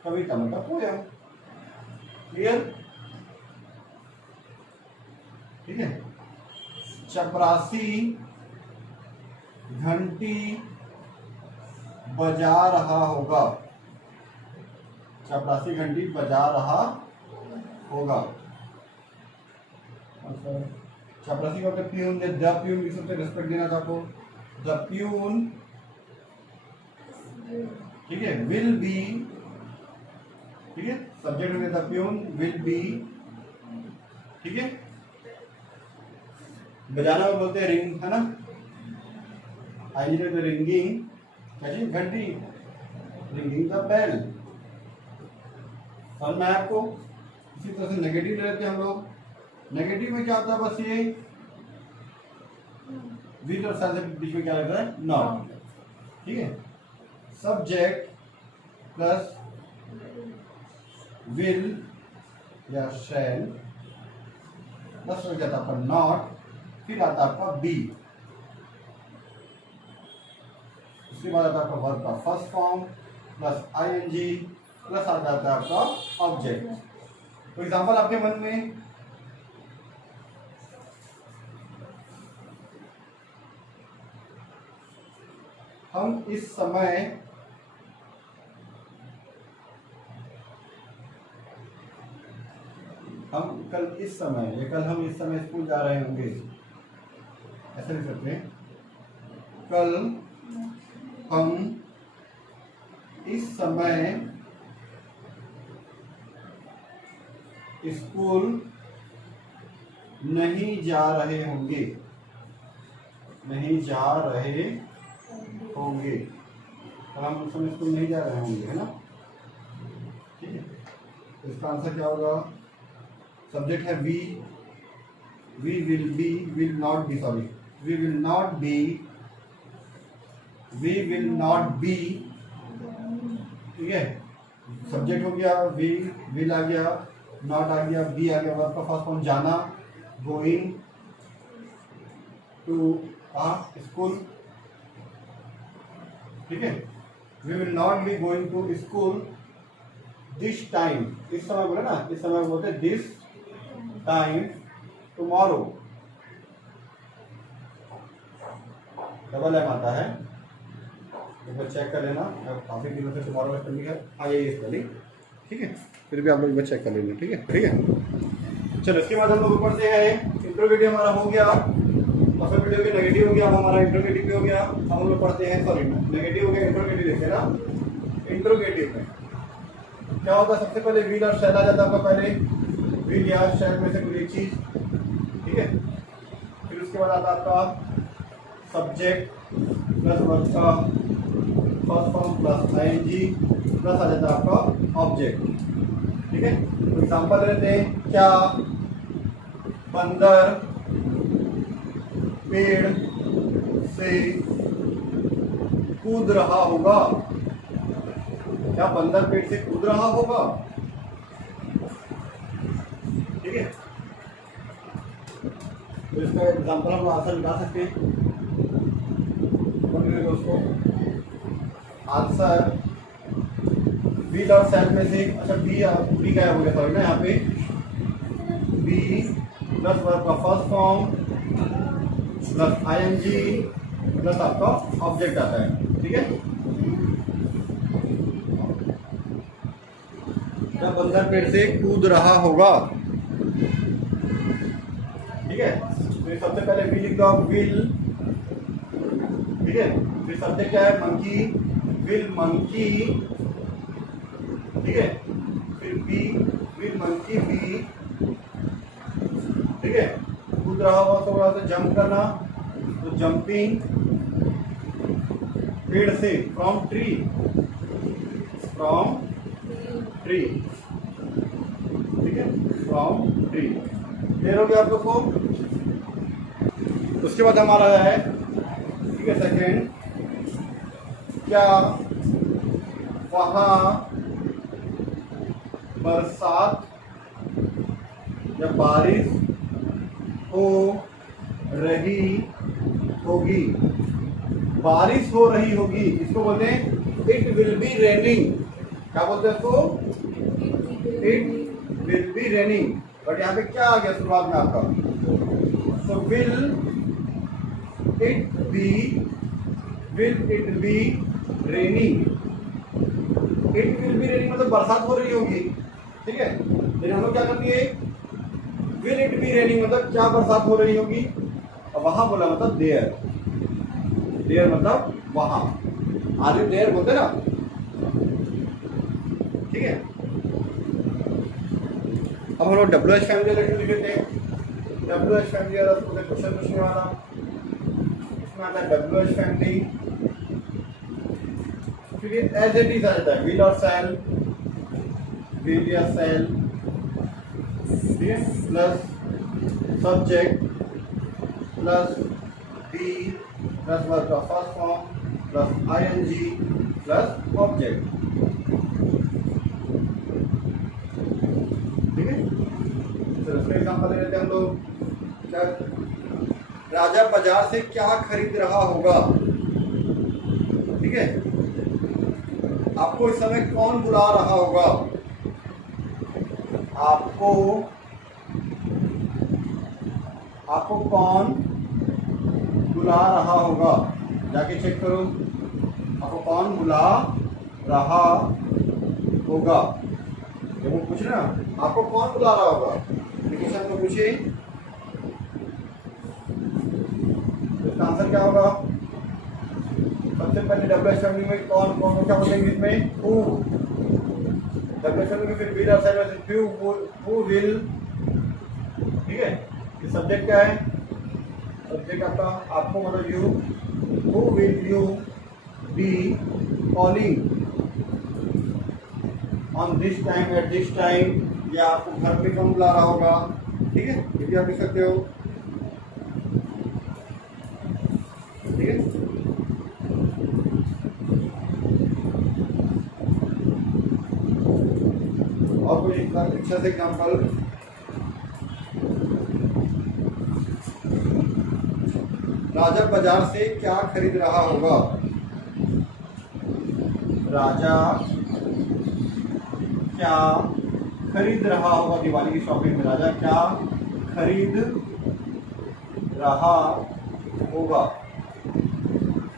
कविता मतलब पोयम। क्लियर? ठीक है, चपरासी घंटी बजा रहा होगा, चपरासी घंटी बजा रहा होगा। चपरासी का प्यून, द प्यून लिख सकते, रिस्पेक्ट देना था आपको, द प्यून। ठीक है, विल बी, ठीक है, सब्जेक्ट में द प्यून विल बी। ठीक है, बजाना में बोलते हैं रिंग, है ना। आईएनजी में रिंगिंग, कैसी घंटी, रिंगिंग द बेल। समझ में आपको। इसी तरह से नेगेटिव ले लेते हैं हम लोग। नेगेटिव में क्या होता है, बस ये विल और शैल के बीच में क्या लगता है, नॉट। ठीक है, सब्जेक्ट प्लस विल या शैल प्लस हो जाता है आपका नॉट, फिर आता है आपका बी। उसके बाद आता है आपका वर्ब का first form plus ING plus आ जाता है आपका ऑब्जेक्ट। तो एग्जांपल आपके मन में, हम इस समय कल इस समय या कल हम इस समय स्कूल जा रहे होंगे, ऐसा लिख सकते हैं। कल हम इस समय स्कूल नहीं जा रहे होंगे, नहीं जा रहे होंगे। कल हम उस समय स्कूल नहीं जा रहे होंगे, है ना। ठीक है, तो इसका आंसर क्या होगा, सब्जेक्ट है we, we will be, will not be, sorry we will not be, we will not be. ठीक है, सब्जेक्ट हो गया वी, विल आ गया, नॉट आ गया, बी आ गया, वर्ब का फर्स्ट फॉर्म जाना, गोइंग टू स्कूल। ठीक है, we will not be going to school this time, इस समय बोले ना, इस समय बोलते this time tomorrow. Double M आता है, एक बार चेक कर लेना। काफी दिनों से टुमारो का स्पेलिंग है, आ जाइए स्पेलिंग। ठीक है, फिर भी आप लोग एक बार चेक कर लेना। ठीक है, ठीक है। चलो, इसके बाद हम लोग ऊपर से है इंट्रोगेटिव हमारा हो गया, पॉसिबिलिटी के नेगेटिव हो गया, अब हमारा इंट्रोगेटिव पे हो गया। अब हम लोग पढ़ते हैं, सॉरी नेगेटिव हो गया, इंट्रोगेटिव देखते हैं ना। इंट्रोगेटिव में क्या होता है, सबसे पहले विल और शैल आ जाता है आपका, पहले विल या शैल में से कोई एक चीज। ठीक है, फिर उसके बाद आता है आपका सब्जेक्ट प्लस वर्ब का first form plus ING plus आ जाता है आपका ऑब्जेक्ट। ठीक है, तो एग्जांपल लेते हैं, क्या बंदर पेड़ से कूद रहा होगा, क्या बंदर पेड़ से कूद रहा होगा। ठीक है, तो इसका एग्जांपल हम आंसर निकाल सकते हैं। दोस्तों, आंसर विल और शैल में से, अच्छा बी गायब हो गया, सॉरी ना, यहाँ पे बी प्लस वर्ब का first form plus ING plus आपका ऑब्जेक्ट आता है। ठीक है, जब बंदर पेड़ से कूद रहा होगा। ठीक है, तो सबसे पहले वी लिख दो, विल। ठीक है, फिर सब्जेक्ट क्या है, मंकी, विल मंकी। ठीक है, फिर बी, विल मंकी बी। ठीक है, कूद रहा हुआ तो वहां से जंप करना, तो जंपिंग। पेड़ से, फ्रॉम ट्री, फ्रॉम ट्री। ठीक है, फ्रॉम ट्री। क्लियर हो गया आप लोग को। उसके बाद हमारा है, ठीक है, सेकेंड, क्या वहां बरसात या बारिश हो रही होगी। बारिश हो रही होगी, इसको बोलते हैं इट विल बी रेनिंग। क्या बोलते हैं इसको, it will be raining. But यहाँ पे क्या आ गया शुरुआत में आपका, तो will it be raining. It will be raining मतलब बरसात हो रही होगी। ठीक है, लेकिन हम लोग क्या कर दिए, विल इट बी रेनिंग मतलब क्या बरसात हो रही होगी, और वहां बोला मतलब देयर। देयर मतलब वहां, आर यू देयर बोलते ना। ठीक है, अब हम लोग WH फैमिली लिख लेते हैं। WH फैमिली और उसको क्वेश्चन पूछने वाला, इसमें आता है WH फैमिली, फिर एज इट इज आ जाता है व्हील और सेल, व्हील या सेल, ठीक है, plus subject plus be plus verb का first form plus ing plus object, ठीक है। तो इसका एग्जांपल ले लेते हैं हम लोग। क्या राजा बाजार से क्या खरीद रहा होगा, ठीक है। आपको इस समय कौन बुला रहा होगा, आपको कौन बुला रहा होगा, जाके चेक करो, आपको कौन बुला रहा होगा। जब वो पूछ रहे ना आपको कौन बुला रहा होगा, क्वेश्चन को पूछिए, इसका आंसर क्या होगा। सबसे पहले WH फैमिली में कौन कौन को क्या बोलेंगे, इसमें हु, WH फैमिली में फिर विल और सेल में फ्यू, हु विल, ठीक है। ये सब्जेक्ट क्या है, सब्जेक्ट आपका आपको मतलब you, who will you be calling on this time at this time, या आपको घर पे कौन बुला रहा होगा, ठीक है, ये भी आप लिख सकते हो, ठीक है। और कोई अच्छा से एग्जाम्पल, राजा बाजार से क्या खरीद रहा होगा, राजा क्या खरीद रहा होगा, दिवाली की शॉपिंग में राजा क्या खरीद रहा होगा,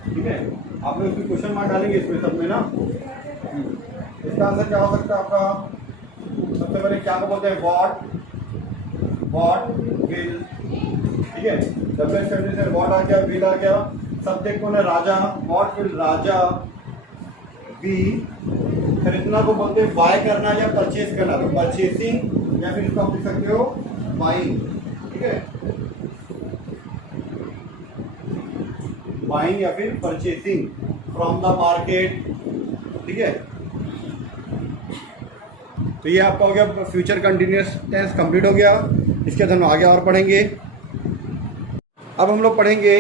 ठीक है। आप लोग इसमें क्वेश्चन मार्क डालेंगे इसमें सब में ना। इसका आंसर क्या हो सकता है आपका, सबसे पहले क्या को बोलते हैं, वॉट विल, ठीक है। WH फैमिली से वॉट आ गया, विल आ गया, सब्जेक्ट कौन है, राजा, वॉट विल राजा बी, खरीदना को बोलते हैं बाय करना या परचेज करना, तो परचेसिंग, या फिर इसको आप लिख सकते हो बाइंग, ठीक है, बाइंग या फिर परचेसिंग फ्रॉम द मार्केट, ठीक है। तो ये आपका हो गया फ्यूचर कंटिन्यूअस टेंस कंप्लीट हो गया। इसके बाद हम आगे और पढ़ेंगे। अब हम लोग पढ़ेंगे,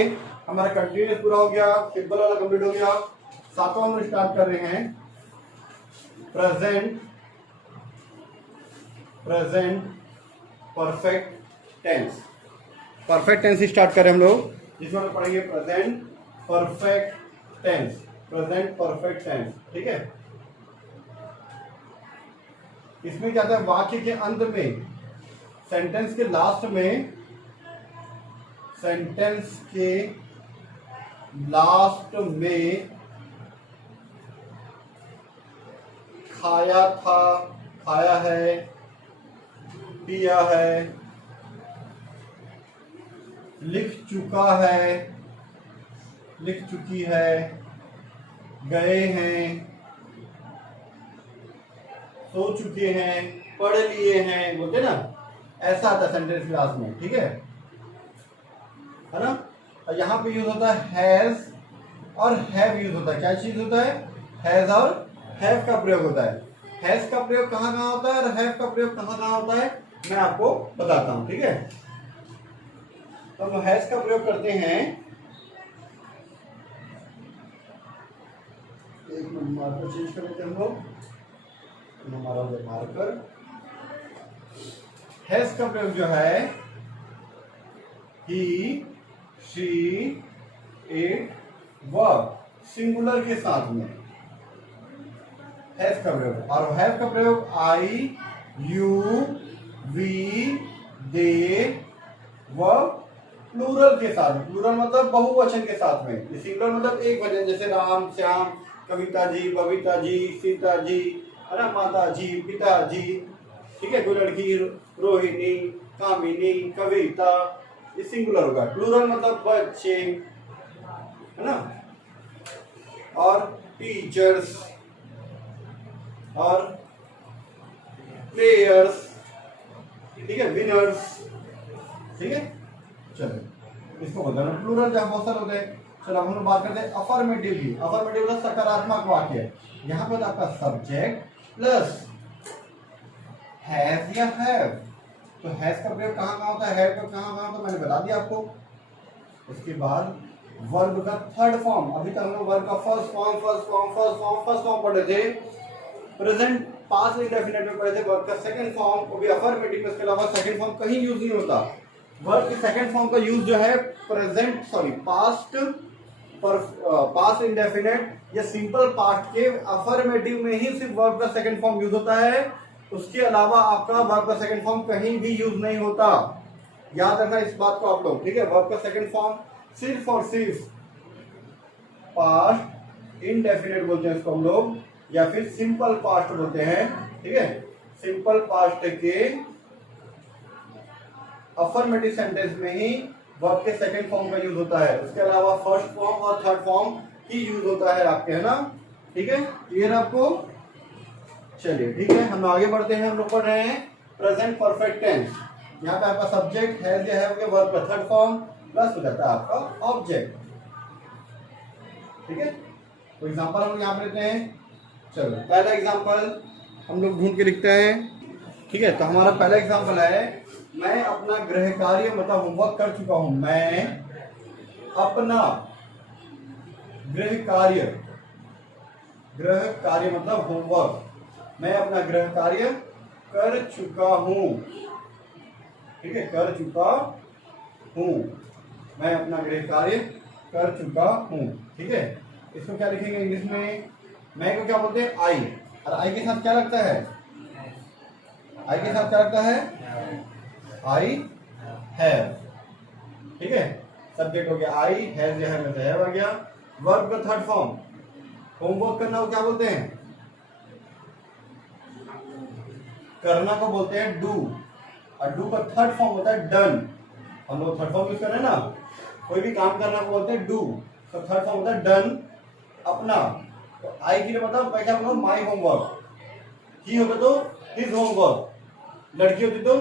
हमारा कंटिन्यूअस पूरा हो गया, सिंपल वाला कंप्लीट हो गया। सातवां हम स्टार्ट कर रहे हैं present perfect tense. Perfect tense start करें हम लोग, जिसमें हम पढ़ेंगे present perfect tense, present perfect tense, ठीक है। इसमें क्या था, वाक्य के अंत में, सेंटेंस के लास्ट में, सेंटेंस के लास्ट में खाया था, खाया है, पिया है, लिख चुका है, लिख चुकी है, गए हैं, सो चुके हैं, पढ़ लिए हैं, बोलते ना, ऐसा आता है सेंटेंस क्लास में, ठीक है ना। और यहाँ पे यूज होता है हैज और हैव यूज होता है। क्या चीज होता है, हैज और हैव का प्रयोग होता है। हैज का प्रयोग कहाँ कहाँ होता है और हैव का प्रयोग कहाँ कहाँ होता है, मैं आपको बताता हूँ, ठीक है। तो हम हैज का प्रयोग करते हैं, एक मिनट मार्कर चेंज कर लेते हैं हम लोग, हमारा मार्कर। हैज का प्रयोग जो है ही, शी, इट, वर्ब, सिंगुलर के साथ में हैज का प्रयोग। और हैव का प्रयोग I, you, we, they, verb plural के साथ में। प्लूरल मतलब बहुवचन के साथ में, सिंगुलर मतलब एक वचन, जैसे राम, श्याम, कविता जी, बबीता जी, सीता जी, है ना, माता जी, पिताजी, ठीक है, कोई लड़की, रोहिणी, कामिनी, कविता, ये सिंगुलर होगा। प्लूरल मतलब बच्चे, है ना, और टीचर्स और प्लेयर्स, ठीक है, विनर्स, ठीक है, चलो इसको बोलते हैं प्लूरल जहां बहुत सारे होते हैं। चलो अब हम लोग बात करते हैं अफर्मेटिव की। अफर्मेटिव मतलब सकारात्मक वाक्य। यहाँ पर आपका सब्जेक्ट प्लस हैज या हैव। तो हैज का प्रयोग कहाँ कहाँ होता है, हैव का कहाँ कहाँ होता है मैंने बता दिया आपको। उसके बाद वर्ब का थर्ड फॉर्म, अभी तक हम लोग वर्ब का फर्स्ट फॉर्म पढ़े थे, प्रेजेंट पास्ट इंडेफिनिट में पढ़े थे। वर्ब का सेकंड फॉर्म वो भी अफर्मेटिव में, उसके अलावा सेकंड फॉर्म कहीं यूज नहीं होता। वर्ब के सेकंड फॉर्म का यूज जो है पास्ट इंडेफिनिट या सिंपल पास्ट के अफर्मेटिव में ही सिर्फ वर्ब का सेकंड फॉर्म यूज होता है। उसके अलावा आपका वर्ब का सेकंड फॉर्म कहीं भी यूज नहीं होता। याद रखना इस बात को आप लोग, ठीक है। वर्ब का सेकंड फॉर्म सिर्फ और सिर्फ पास्ट इंडेफिनिट बोलते हैं इसको हम लोग, या फिर सिंपल पास्ट बोलते हैं, ठीक है। सिंपल पास्ट के अफर्मेटिव सेंटेंस में ही वर्ब के सेकंड फॉर्म का यूज होता है। उसके अलावा फर्स्ट फॉर्म और थर्ड फॉर्म ही यूज होता है आपके, है ना, ठीक है। क्लियर आपको? चलिए ठीक है, हम आगे बढ़ते हैं। हम लोग पढ़ रहे हैं प्रेजेंट परफेक्ट टेंस। यहाँ पे आपका सब्जेक्ट हैज या हैव के वर्ब का थर्ड फॉर्म प्लस हो जाता है आपका ऑब्जेक्ट, ठीक है। तो एग्जांपल हम लोग यहाँ पे लेते हैं। चलो पहला एग्जांपल हम लोग ढूंढ के लिखते हैं, ठीक है। तो हमारा पहला एग्जांपल है, मैं अपना गृह कार्य मतलब होमवर्क कर चुका हूं। मैं अपना गृह कार्य मतलब होमवर्क, मैं अपना गृह कार्य कर चुका हूं, ठीक है, कर चुका हूं। मैं अपना गृह कार्य कर चुका हूं, ठीक है। इसको क्या लिखेंगे इंग्लिश में? मैं को क्या बोलते हैं? आई। और आई के साथ क्या लगता है? आई के साथ क्या लगता है? आई हैव, ठीक है। सब्जेक्ट हो गया आई, हैव या हैव में हैव आ गया। वर्ब का थर्ड फॉर्म होमवर्क करना को क्या बोलते हैं? करना को बोलते हैं डू, और डू का थर्ड फॉर्म होता है डन। हम लोग थर्ड फॉर्म यूज कर रहे हैं ना, कोई भी काम करना को बोलते हैं डू, तो थर्ड फॉर्म होता है डन, अपना। तो आई के लिए मतलब मैं क्या बोलूं? My homework. ही होगा तो हिज होमवर्क, लड़की होती तो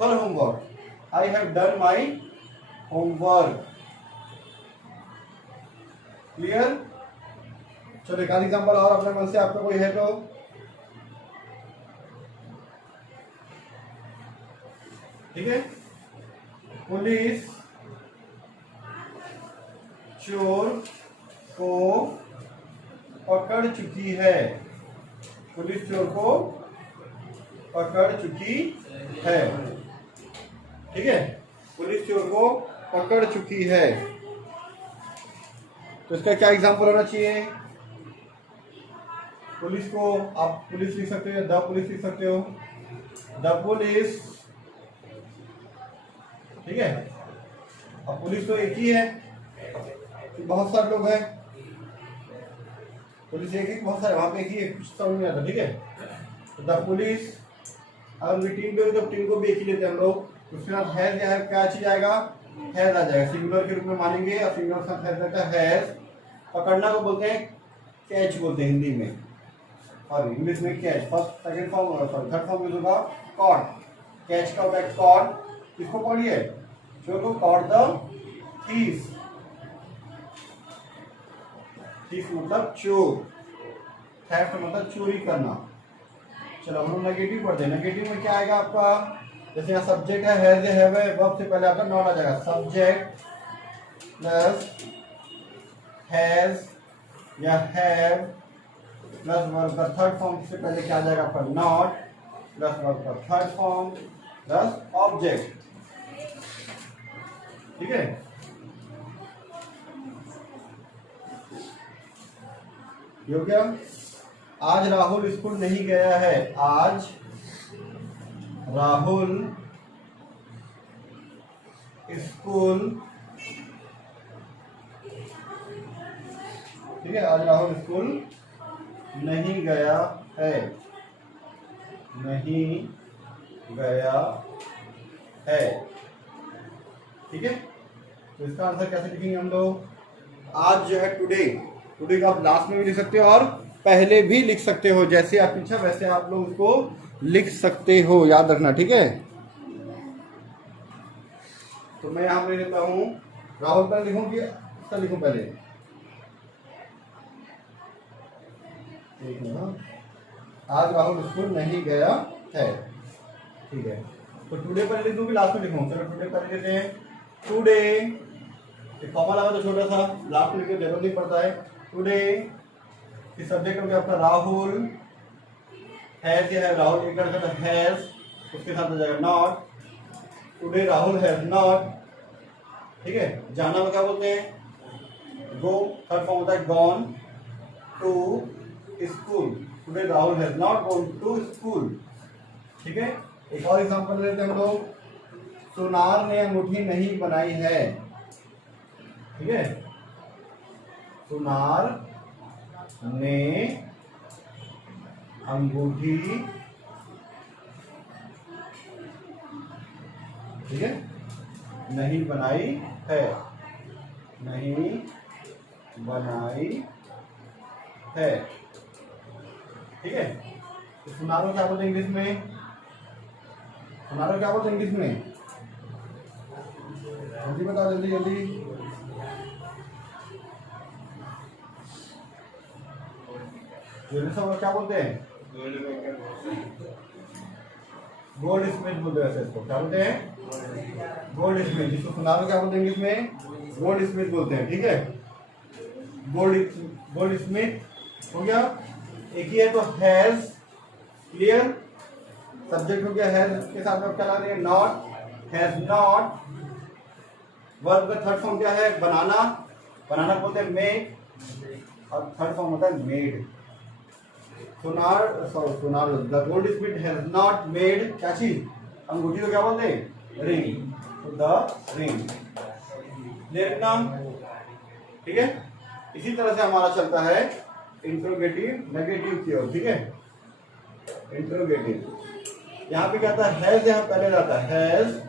her homework. I have done my homework. Clear? चलो एक आध एग्जाम्पल और अपने मन से आपका कोई है तो। ठीक है, पुलिस चोर को पकड़ चुकी है। पुलिस चोर को पकड़ चुकी है, ठीक है। पुलिस चोर को पकड़ चुकी है, तो इसका क्या एग्जाम्पल होना चाहिए? पुलिस को आप पुलिस लिख सकते हो, द पुलिस लिख सकते हो, द पुलिस, ठीक है। अब पुलिस तो एक ही है, बहुत सारे लोग हैं, पुलिस एक ही, बहुत सारे, वहां पे एक ही है, कुछ समझ नहीं आता, ठीक है। द पुलिस, अगर टीम पे तो टीम को भी एक ही लेते हैं हम लोग। उसके बाद हैज या हैव क्या चीज आएगा? हैज आ जाएगा, सिंगुलर के रूप में मानेंगे, और सिंगुलर के साथ हैज रहता है हैज। पकड़ना को बोलते हैं कैच बोलते हैं हिंदी में, और इंग्लिश में catch. First second form sorry third form use होगा कॉट। कैच का होता है कॉट, किसको पढ़िए? चोर को कॉट द थीफ। थीफ मतलब चोर, थेफ्ट मतलब चोरी करना। चलो हम लोग नेगेटिव पढ़ते हैं। नेगेटिव में क्या आएगा आपका? जैसे यहाँ सब्जेक्ट है हैज या हैव है, वर्ब से पहले आपका नॉट आ जाएगा। सब्जेक्ट प्लस हैज या हैव प्लस वर्ब का थर्ड फॉर्म से पहले क्या आ जाएगा आपका? नॉट, प्लस वर्ब का थर्ड फॉर्म प्लस ऑब्जेक्ट, ठीक है। ये हो गया। आज राहुल स्कूल नहीं गया है। आज राहुल स्कूल, ठीक है, आज राहुल स्कूल नहीं गया है, नहीं गया है, ठीक है। तो इसका आंसर कैसे लिखेंगे हम लोग? आज जो है टुडे, टुडे का आप लास्ट में भी लिख सकते हो और पहले भी लिख सकते हो, जैसे आप पूछा वैसे आप लोग उसको लिख सकते हो, याद रखना, ठीक है। तो मैं यहाँ पे लिखता हूँ राहुल पर लिखूं कि इसका लिखूं पहले? आज राहुल स्कूल नहीं गया है, ठीक है। तो टुडे पर लिख दूं कि लास्ट में लिखूं? चलो टुडे पर लेते हैं। टुडे एक कॉमा लगा तो छोटा सा, लास्ट में लिखने की जरूरत नहीं पड़ता है। टुडे इस सब्जेक्ट में आपका राहुल हैज या है, राहुल एक लड़का तो हैज, उसके साथ हो जाएगा not. Today Rahul has not, ठीक है। जाना में क्या बोलते हैं? गो, थर्ड फॉर्म होता है gone to school. Today Rahul has not gone to school, ठीक है। एक और एग्जांपल लेते हैं हम लोग। सुनार ने अंगूठी नहीं बनाई है, ठीक है। सुनार ने अंगूठी, ठीक है, नहीं बनाई है, नहीं बनाई है, ठीक है। तो सुनारो क्या बोलते हैं इंग्लिश में? सुनारो क्या बोलते हैं इंग्लिश में? जल्दी बताओ, जल्दी जल्दी। सब क्या बोलते हैं? गोल्ड स्मिथ बोलते हैं इसको। क्या बोलते हैं? Gold Smith. जिसको सुनारो क्या बोलते हैं इंग्लिश में? गोल्ड स्मिथ बोलते हैं, ठीक है। गोल्ड स्मिथ हो गया। एक ही है तो हैज, क्लियर। सब्जेक्ट हो गया हैज, के साथ में क्या ला रहे हैं? Not, has not. वर्ब का थर्ड फॉर्म क्या है? बनाना, बनाना बोलते हैं मेक, और थर्ड फॉर्म होता है मेड। सुनार the gold Smith has not made क्या चीज? अंगूठी को क्या बोलते हैं? रिंग, तो द रिंग। ठीक है। इसी तरह से हमारा चलता है इंट्रोगेटिव नेगेटिव की ओर, ठीक है। इंट्रोगेटिव यहाँ पे कहता है हैज, यहाँ पहले जाता है हैज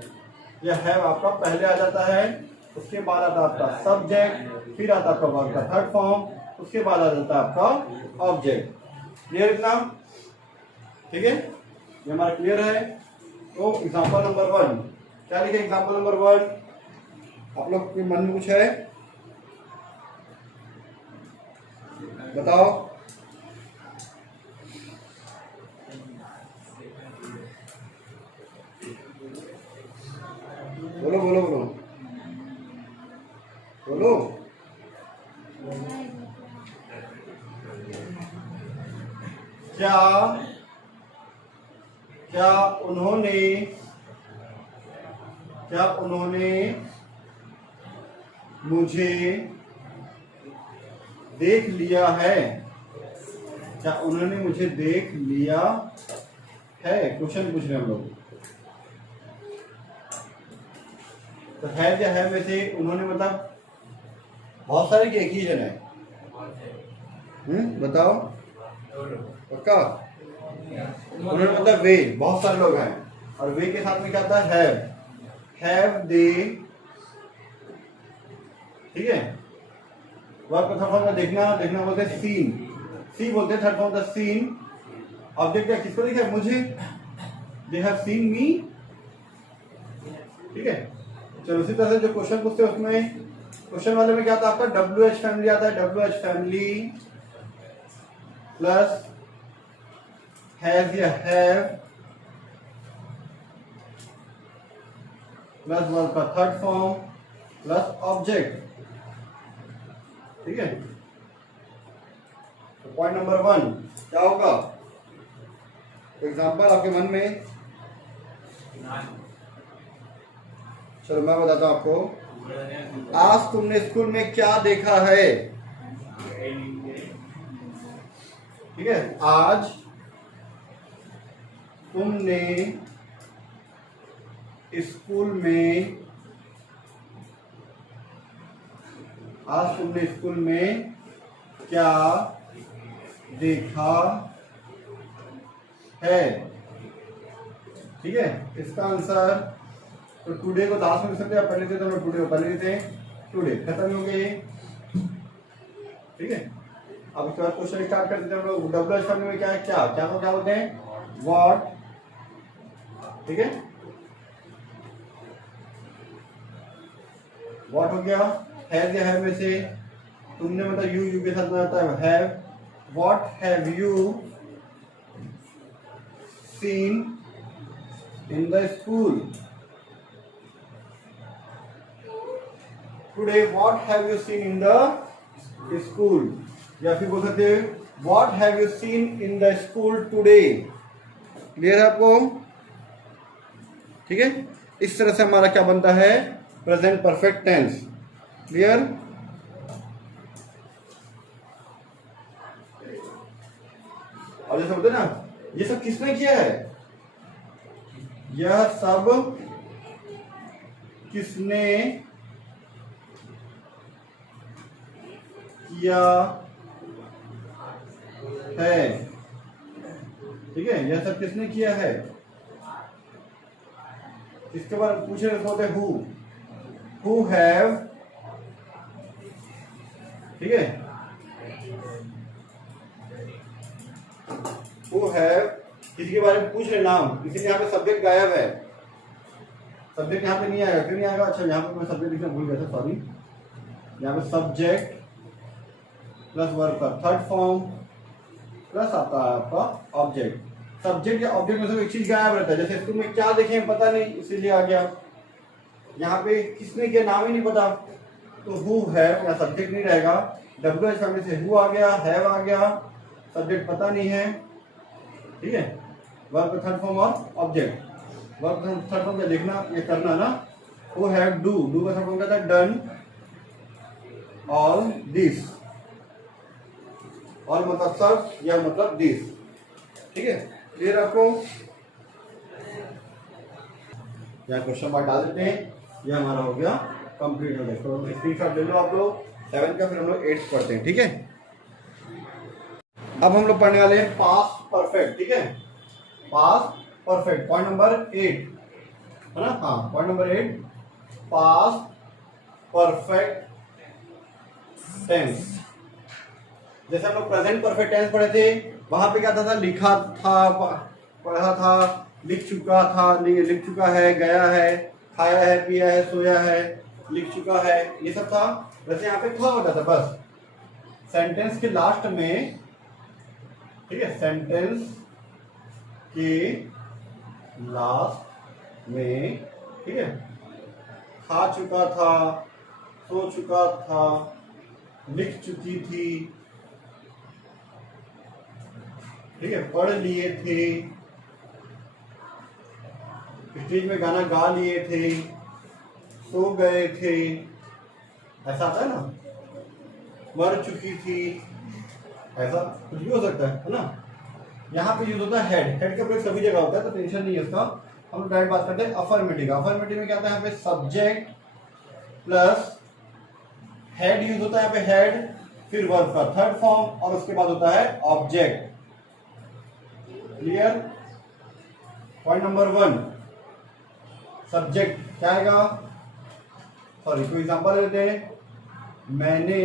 या हैव आपका पहले आ जाता है, उसके बाद आता है आपका सब्जेक्ट, फिर आता है आपका वर्ब का थर्ड फॉर्म, उसके बाद आ जाता है आपका ऑब्जेक्ट। क्लियर इतना? ठीक है, ये हमारा क्लियर है। तो एग्जांपल नंबर 1 क्या लिखे? एग्जांपल नंबर 1 आप लोग के मन में कुछ है? बताओ। बोलो बोलो बोलो बोलो। क्या उन्होंने मुझे देख लिया है? क्या उन्होंने मुझे देख लिया है? क्वेश्चन पूछ रहे हैं हम लोग। तो है या है में से उन्होंने मतलब बहुत सारे के एक ही जन है। बताओ पक्का? उन्होंने मतलब वे, बहुत सारे लोग हैं, और वे के साथ में क्या आता है? हैव दे, ठीक है। वर्ब का थर्ड फॉर्म में देखना, देखना बोलते हैं सीन, सी बोलते हैं third form the seen. Object है किसको देखा? मुझे। दे हैव सीन मी, ठीक है। चलो उसी तरह से जो क्वेश्चन पूछते हैं उसमें क्वेश्चन वाले में क्या आता है आपका? WH फैमिली आता है। WH फैमिली प्लस हैज या हैव प्लस वर्ब का थर्ड फॉर्म प्लस ऑब्जेक्ट, ठीक है। तो पॉइंट नंबर 1 क्या होगा? एग्जांपल आपके मन में? चलो मैं बताता हूं आपको। आज तुमने स्कूल में क्या देखा है? ठीक है, आज तुमने स्कूल में, आज तुमने स्कूल में क्या देखा है? ठीक है, इसका आंसर तो टुडे को लास्ट में लिख सकते हैं, पहले थे तो टुडे को पहले थे, टुडे खत्म हो गए, ठीक है। अब उसके बाद क्वेश्चन स्टार्ट करते हैं हम लोग। WH फैमिली में क्या है? क्या क्या को क्या बोलते हैं? व्हाट, ठीक है। व्हाट हो गया, हैज या हैव में से तुमने मतलब यू के साथ में आता है have, what have you seen in the school today, what have you seen in the school, या फिर बोल सकते हैं what have you seen in the school today. Clear है आपको? ठीक है, इस तरह से हमारा क्या बनता है, प्रेजेंट परफेक्ट टेंस। क्लियर? और जैसे बोलते ना, ये सब किसने किया है, यह सब किसने किया है। ठीक है, यह सब किसने किया है, इसके बाद पूछे होते हु हैव। ठीक है, हु हैव किसी के बारे में पूछ रहे नाम, इसीलिए यहाँ पे सब्जेक्ट गायब है, सब्जेक्ट यहाँ पे नहीं आएगा। क्यों नहीं आएगा, अच्छा यहाँ पे मैं सब्जेक्ट लिखना भूल गया था, सॉरी। यहाँ पे सब्जेक्ट प्लस वर्ब का थर्ड फॉर्म प्लस आता है आपका ऑब्जेक्ट। सब्जेक्ट या ऑब्जेक्ट में से एक चीज गायब रहता है, जैसे स्कूल में क्या देखें पता नहीं, इसीलिए आ गया। यहाँ पे किसने किया नाम ही नहीं पता, तो हु हैव या सब्जेक्ट नहीं रहेगा। डब्ल्यू एच फैमिली से हु आ गया, हैव आ गया, सब्जेक्ट पता नहीं है। ठीक है, वर्ब का थर्ड फॉर्म और ऑब्जेक्ट। वर्ब का थर्ड फॉर्म क्या देखना, ये करना ना, हु हैव डू, डू का थर्ड फॉर्म क्या था, डन ऑल दिस, और मतलब सब या मतलब दिस। ठीक है, क्लियर आपको? यहाँ क्वेश्चन मार्क डाल देते हैं, ये हमारा हो गया कंप्लीट हो गया। तो स्क्रीनशॉट ले लो आप लोग 7 का, फिर हम लोग 8 पढ़ते हैं। ठीक है, अब हम लोग पढ़ने वाले हैं पास्ट परफेक्ट। ठीक है, पास्ट परफेक्ट, पॉइंट नंबर 8 है ना। हाँ, point number 8, past perfect tense. जैसे हम लोग प्रेजेंट परफेक्ट टेंस पढ़े थे, वहां पे क्या था, लिखा था, पढ़ा था, लिख चुका था, लिख चुका है, गया है, खाया है, पिया है, सोया है, लिख चुका है, ये सब था। वैसे यहाँ पे था होता था बस सेंटेंस के लास्ट में। ठीक है, सेंटेंस के लास्ट में, ठीक है, खा चुका था, सो चुका था, लिख चुकी थी, ठीक है, पढ़ लिए थे, स्टेज में गाना गा लिए थे, सो गए थे, ऐसा आता है ना, मर चुकी थी, ऐसा कुछ भी हो सकता है ना। यहाँ पे यूज होता है हेड, हेड का प्रयोग सभी जगह होता है, तो टेंशन नहीं है इसका। हम लोग डायरेक्ट बात करते हैं अफर्मेटिव। अफर्मेटिव में क्या आता है, यहाँ पे सब्जेक्ट प्लस हेड यूज होता है, यहाँ पे हेड, फिर वर्ब का थर्ड फॉर्म, और उसके बाद होता है object. Clear? Point number 1, subject क्या आएगा, सॉरी कोई एग्जांपल लेते हैं, मैंने,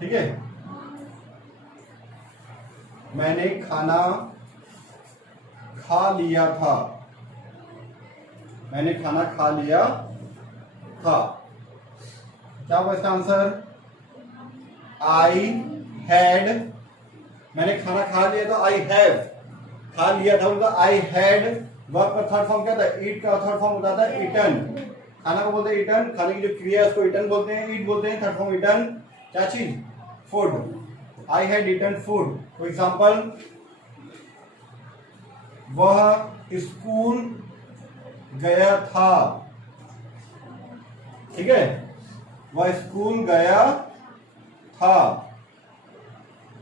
ठीक है, मैंने खाना खा लिया था, मैंने खाना खा लिया था। क्या होगा इसका आंसर, आई हैड, मैंने खाना खा लिया था, आई हैव, खा लिया था उनका आई हैड। वर्ब का थर्ड फॉर्म क्या था, ईट का थर्ड फॉर्म होता है ईटन, खाना को बोलते हैं ईटन, खाने की जो क्रिया है उसको ईटन बोलते हैं, ईट बोलते हैं, थर्ड फॉर्म ईटन, क्या चीज, food, I had eaten food. For example, वह स्कूल गया था, ठीक है, वह स्कूल गया था।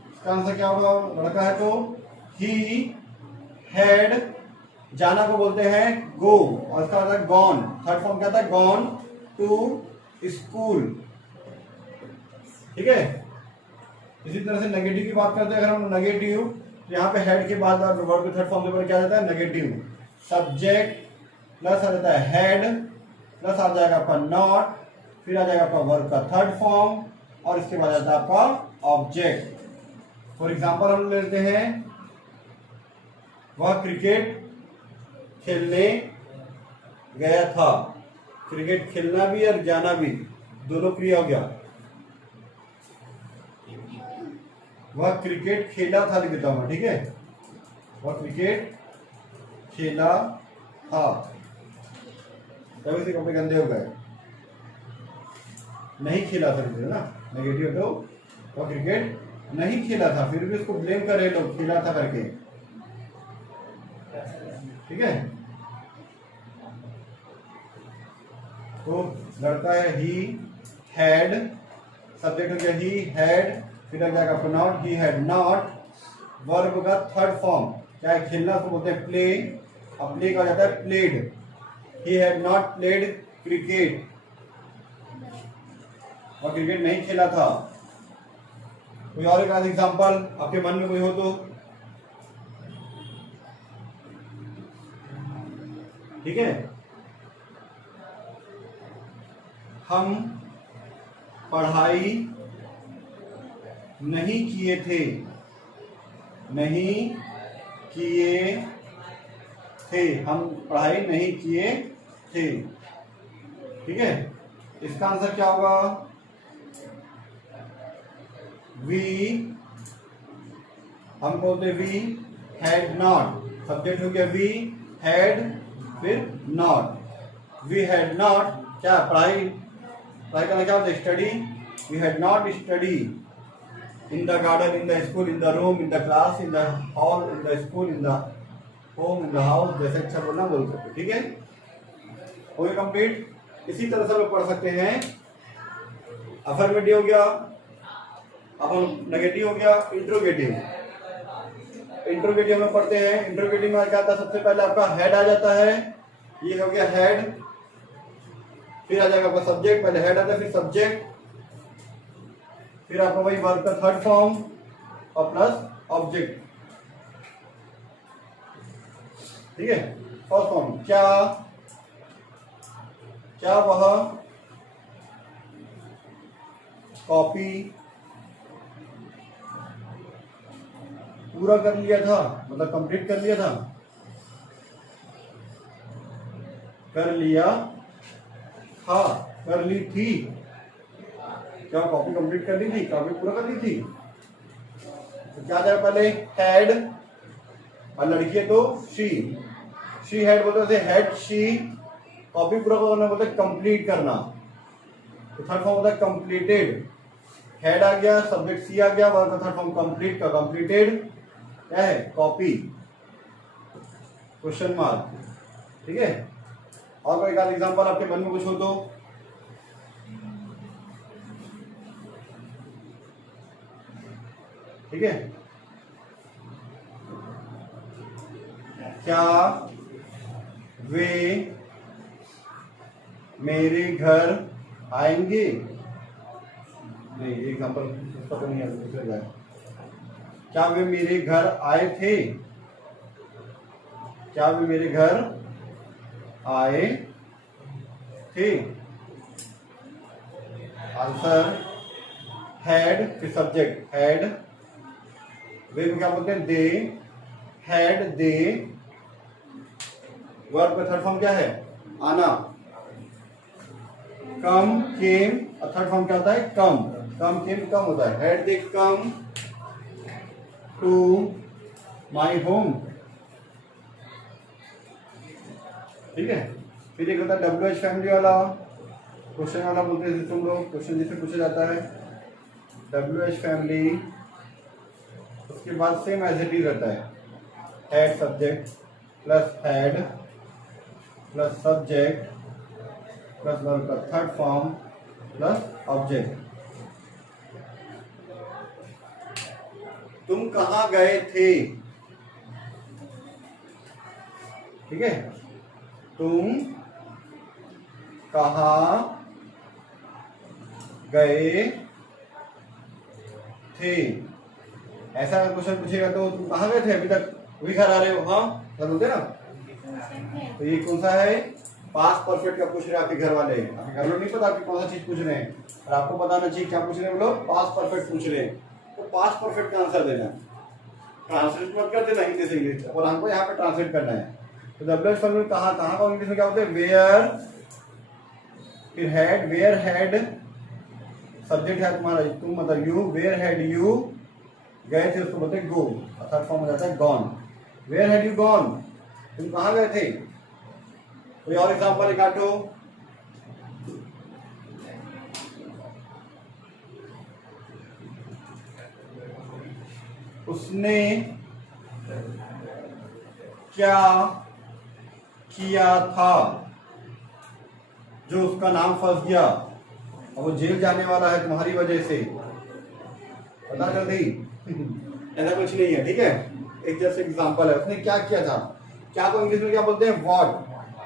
इसका आंसर क्या होगा, लड़का है तो ही हैड, जाना को बोलते हैं गो, और इसका आता है गॉन, थर्ड फॉर्म क्या था, गॉन टू स्कूल। ठीक है, इसी तरह से नेगेटिव की बात करते हैं, अगर हम नेगेटिव, तो यहाँ पे हेड के बाद वर्ब के थर्ड फॉर्म के बाद क्या आ जाता है, नेगेटिव, सब्जेक्ट प्लस आ जाता है हेड, प्लस आ जाएगा आपका नॉट, फिर आ जाएगा आपका वर्ब का थर्ड फॉर्म, और इसके बाद आता है आपका ऑब्जेक्ट। फॉर एग्जाम्पल हम लेते हैं, वह क्रिकेट खेलने गया था, क्रिकेट खेलना भी और जाना भी, दोनों क्रिया हो गया। वह क्रिकेट खेला था लिख देता हूं, ठीक है, वह क्रिकेट खेला था, तभी से कपड़े गंदे हो गए। नहीं खेला था ना, नेगेटिव, तो वह क्रिकेट नहीं खेला था, फिर भी उसको ब्लेम कर रहे लोग खेला था करके, ठीक है। तो लड़का है ही हैड, सब्जेक्ट हो गया ही हैड, फिर लग जाएगा pronoun he had not, verb का थर्ड फॉर्म क्या है, खेलना को बोलते हैं प्ले, अब प्ले का जाता है played, he had not played cricket, और क्रिकेट नहीं खेला था। कोई और एक एग्जांपल आपके मन में कोई हो तो, ठीक है। हम पढ़ाई नहीं किए थे, नहीं किए थे, हम पढ़ाई नहीं किए थे, ठीक है। इसका आंसर क्या होगा, वी, हम बोलते वी हैड नॉट, सब्जेक्ट हो गया वी हैड, फिर नॉट, वी हैड नॉट क्या, पढ़ाई, पढ़ाई करना क्या होता है, study, we had not study in the garden, in the school, in the room, in the class, in the hall, in the school, in the home, in the house, जैसे अच्छा बोलना बोल सकते, ठीक है। हो गया कंप्लीट। इसी तरह से लोग पढ़ सकते हैं, अफर्मेटिव हो गया, अब नेगेटिव हो गया, इंट्रोगेटिव। इंट्रोगेटिव में पढ़ते हैं, इंट्रोगेटिव में क्या आता है, सबसे पहले आपका हेड आ जाता है, ये हो गया हेड, फिर आ जाएगा आपका सब्जेक्ट, पहले हेड आता है फिर सब्जेक्ट, फिर आपका वही वर्ब का थर्ड फॉर्म और प्लस ऑब्जेक्ट, ठीक है। फर्स्ट फॉर्म क्या, क्या वह कॉपी पूरा कर लिया था, मतलब कंप्लीट कर लिया था, कर लिया था, कर ली थी, क्या कॉपी कंप्लीट कर ली थी, कॉपी पूरा कर ली थी, तो क्या जाएगा पहले हैड, और लड़की है तो शी हैड बोलते थे, हैड शी, कॉपी पूरा करना बोलते कंप्लीट करना, तो थर्ड फॉर्म होता है कंप्लीटेड, हेड आ गया, सब्जेक्ट सी आ गया, वर्ब का थर्ड फॉर्म कंप्लीट का कंप्लीटेड क्या है, कॉपी, क्वेश्चन मार्क, ठीक है। और कोई एक आध एग्जांपल आपके मन में कुछ हो तो, ठीक है। क्या वे मेरे घर आएंगे, नहीं एग्जांपल उसका तो नहीं है, दूसरा जाए, क्या वे मेरे घर आए थे, क्या वे मेरे घर आए थे, आंसर हैड, फिर सब्जेक्ट हैड, वे में क्या बोलते हैं दे, हैड दे, वर्ब का थर्ड फॉर्म क्या है आना, कम केम, और थर्ड फॉर्म क्या होता है कम, कम केम कम होता है, had they come to my home, ठीक है। फिर एक होता है WH फैमिली वाला, क्वेश्चन वाला बोलते हैं तुम लोग, क्वेश्चन जिससे पूछा जाता है WH फैमिली, उसके बाद सेम एज इट इज रहता है, had subject plus had plus subject plus verb का थर्ड फॉर्म प्लस ऑब्जेक्ट। तुम कहाँ गए थे, ठीक है, तुम कहाँ गए थे, ऐसा क्वेश्चन पूछेगा तो तुम कहाँ गए थे, अभी तक वही घर आ रहे हो, हाँ सर बोलते ना, तो ये कौन सा है, पास्ट परफेक्ट का पूछ रहे हैं आपके घर वाले, आपके घर लोग नहीं पता आपकी कौन सा चीज पूछ रहे हैं, और आपको बताना चाहिए क्या पूछ रहे हैं, वो लोग पास्ट परफेक्ट पूछ रहे हैं, तो पास्ट परफेक्ट का आंसर देना, ट्रांसलेट मत कर देना हिंदी से इंग्लिश, और हमको यहाँ पे ट्रांसलेट करना है। तो WH फॉर्मूला कहाँ कहाँ का इंग्लिश में क्या होते हैं, वेयर फिर हैड, वेयर हैड, सब्जेक्ट है तुम्हारा तुम मतलब यू, वेयर हैड यू, गए थे उसको बोलते हैं गो, थर्ड फॉर्म हो जाता है gone. Where had you gone, तुम कहाँ गए थे। कोई और एग्जाम्पल काटो। उसने क्या किया था, जो उसका नाम फंस गया और वो जेल जाने वाला है तुम्हारी वजह से, पता चल गई। ऐसा कुछ नहीं है, ठीक है। एक जैसे एग्जांपल है, उसने क्या किया था, क्या को इंग्लिश में क्या बोलते हैं, व्हाट।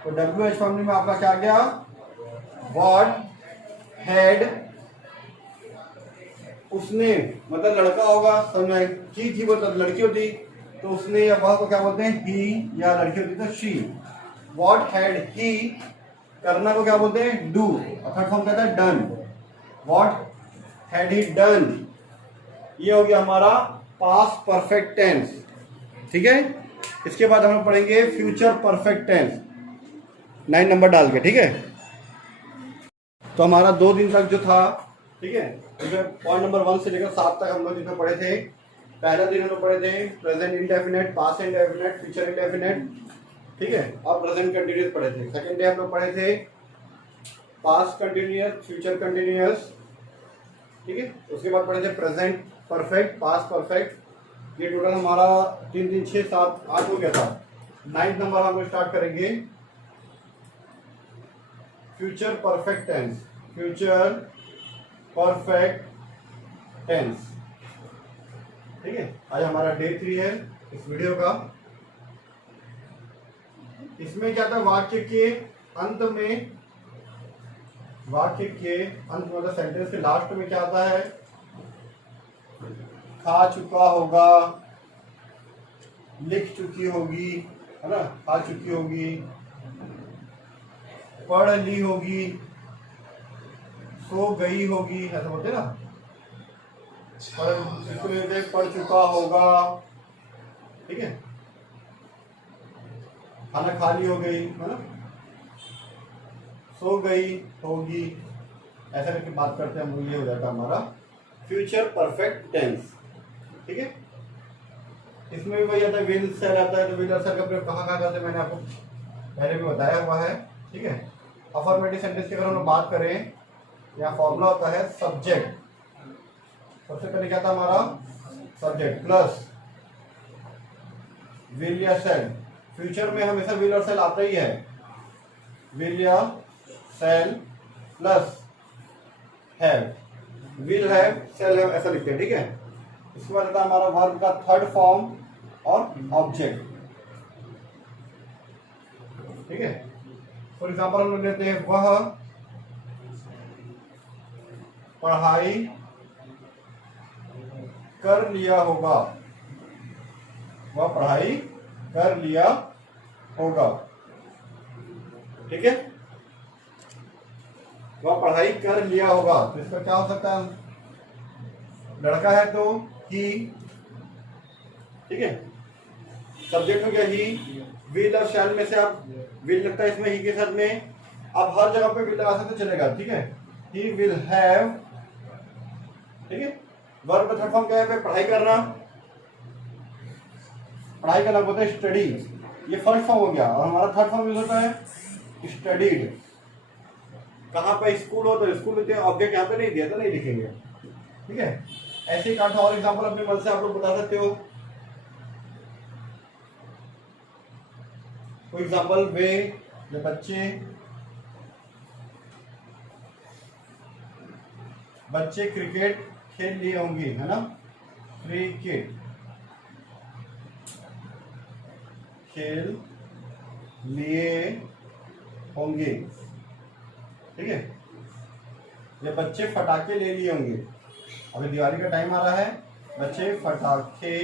तो WH फैमिली में आपका क्या गया, व्हाट हैड, उसने मतलब लड़का होगा, समझ की थी वो तब लड़की होती, तो उसने या वह को क्या बोलते हैं, ही, या लड़की होती तो शी। व्हाट हैड ही, करना को क्या बोलते हैं, डू, थर्ड फॉर्म कहता है done. What had he done, ये हो गया हमारा पास्ट परफेक्ट टेंस, ठीक है। इसके बाद हम लोग पढ़ेंगे फ्यूचर परफेक्ट टेंस 9 नंबर डाल के, ठीक है। तो हमारा 2 दिन तक जो था, ठीक है, पॉइंट नंबर 1 से लेकर 7 तक हम लोग जिसमें पढ़े थे। पहला दिन हम लोग पढ़े थे present indefinite, past indefinite, future indefinite, ठीक है, और प्रेजेंट कंटिन्यूअस पढ़े थे। सेकंड डे हम लोग पढ़े थे पास्ट कंटिन्यूअस, फ्यूचर कंटिन्यूअस, ठीक है। उसके बाद पढ़े थे प्रेजेंट परफेक्ट, पास्ट परफेक्ट। ये टोटल हमारा 3 3 6 7 8 हो गया था। 9th नंबर हम लोग स्टार्ट करेंगे future perfect tense, future perfect tense, ठीक है। आज हमारा डे 3 है इस वीडियो का। इसमें क्या था, वाक्य के अंत में, वाक्य के अंत मतलब सेंटेंस के लास्ट में क्या आता है, खा चुका होगा, लिख चुकी होगी, है ना, खा चुकी होगी, पढ़ ली होगी, सो गई होगी, ऐसा बोलते हैं ना, पढ़ चुका होगा, ठीक है, खाना खा ली हो गई, है ना, सो गई होगी, ऐसा करके बात करते हैं हम लोग। ये हो जाता है हमारा फ्यूचर परफेक्ट टेंस, ठीक है। इसमें भी वही आता है, विल सेल आता है, तो विल और सेल का प्रयोग कहाँ करते हैं मैंने आपको पहले भी बताया हुआ है, ठीक है। अफर्मेटिव सेंटेंस की अगर हम लोग बात करें, यहाँ फॉर्मूला होता है सब्जेक्ट, सबसे पहले क्या था हमारा, सब्जेक्ट प्लस विल या सेल। फ्यूचर में हमेशा विल और सेल आता ही है, विल या shall plus have, will have shall have, ऐसा लिखते हैं, ठीक है। इसके बाद आता है हमारा वर्ब का थर्ड फॉर्म और ऑब्जेक्ट, ठीक है। फॉर एग्जाम्पल हम लोग लेते हैं, वह पढ़ाई कर लिया होगा, वह पढ़ाई कर लिया होगा, ठीक है, वह पढ़ाई कर लिया होगा। तो इसका क्या हो सकता है, लड़का है तो ही, ठीक है, सब्जेक्ट हो गया ही, विल और शैल में से आप विल लगता है इसमें ही के साथ में, आप हर जगह पे विल लगा सकते चलेगा, ठीक है। ही विल हैव, ठीक है। वर्ब का थर्ड फॉर्म क्या है, पढ़ाई करना, पढ़ाई करना बोलते हैं स्टडी, ये फर्स्ट फॉर्म हो गया, और हमारा थर्ड फॉर्म यूज होता है स्टडीड। कहाँ पे स्कूल हो तो स्कूल लिखते हैं, ऑब्जेक्ट यहाँ पे नहीं दिया तो नहीं लिखेंगे, ठीक है। ऐसे ही काट और एग्जांपल अपने मन से आप लोग बता सकते हो। कोई एग्जांपल, वे या बच्चे क्रिकेट खेल लिए होंगे, है ना, क्रिकेट खेल लिए होंगे, ठीक है। ये बच्चे फटाके ले लिए होंगे, अभी दिवाली का टाइम आ रहा है, बच्चे फटाके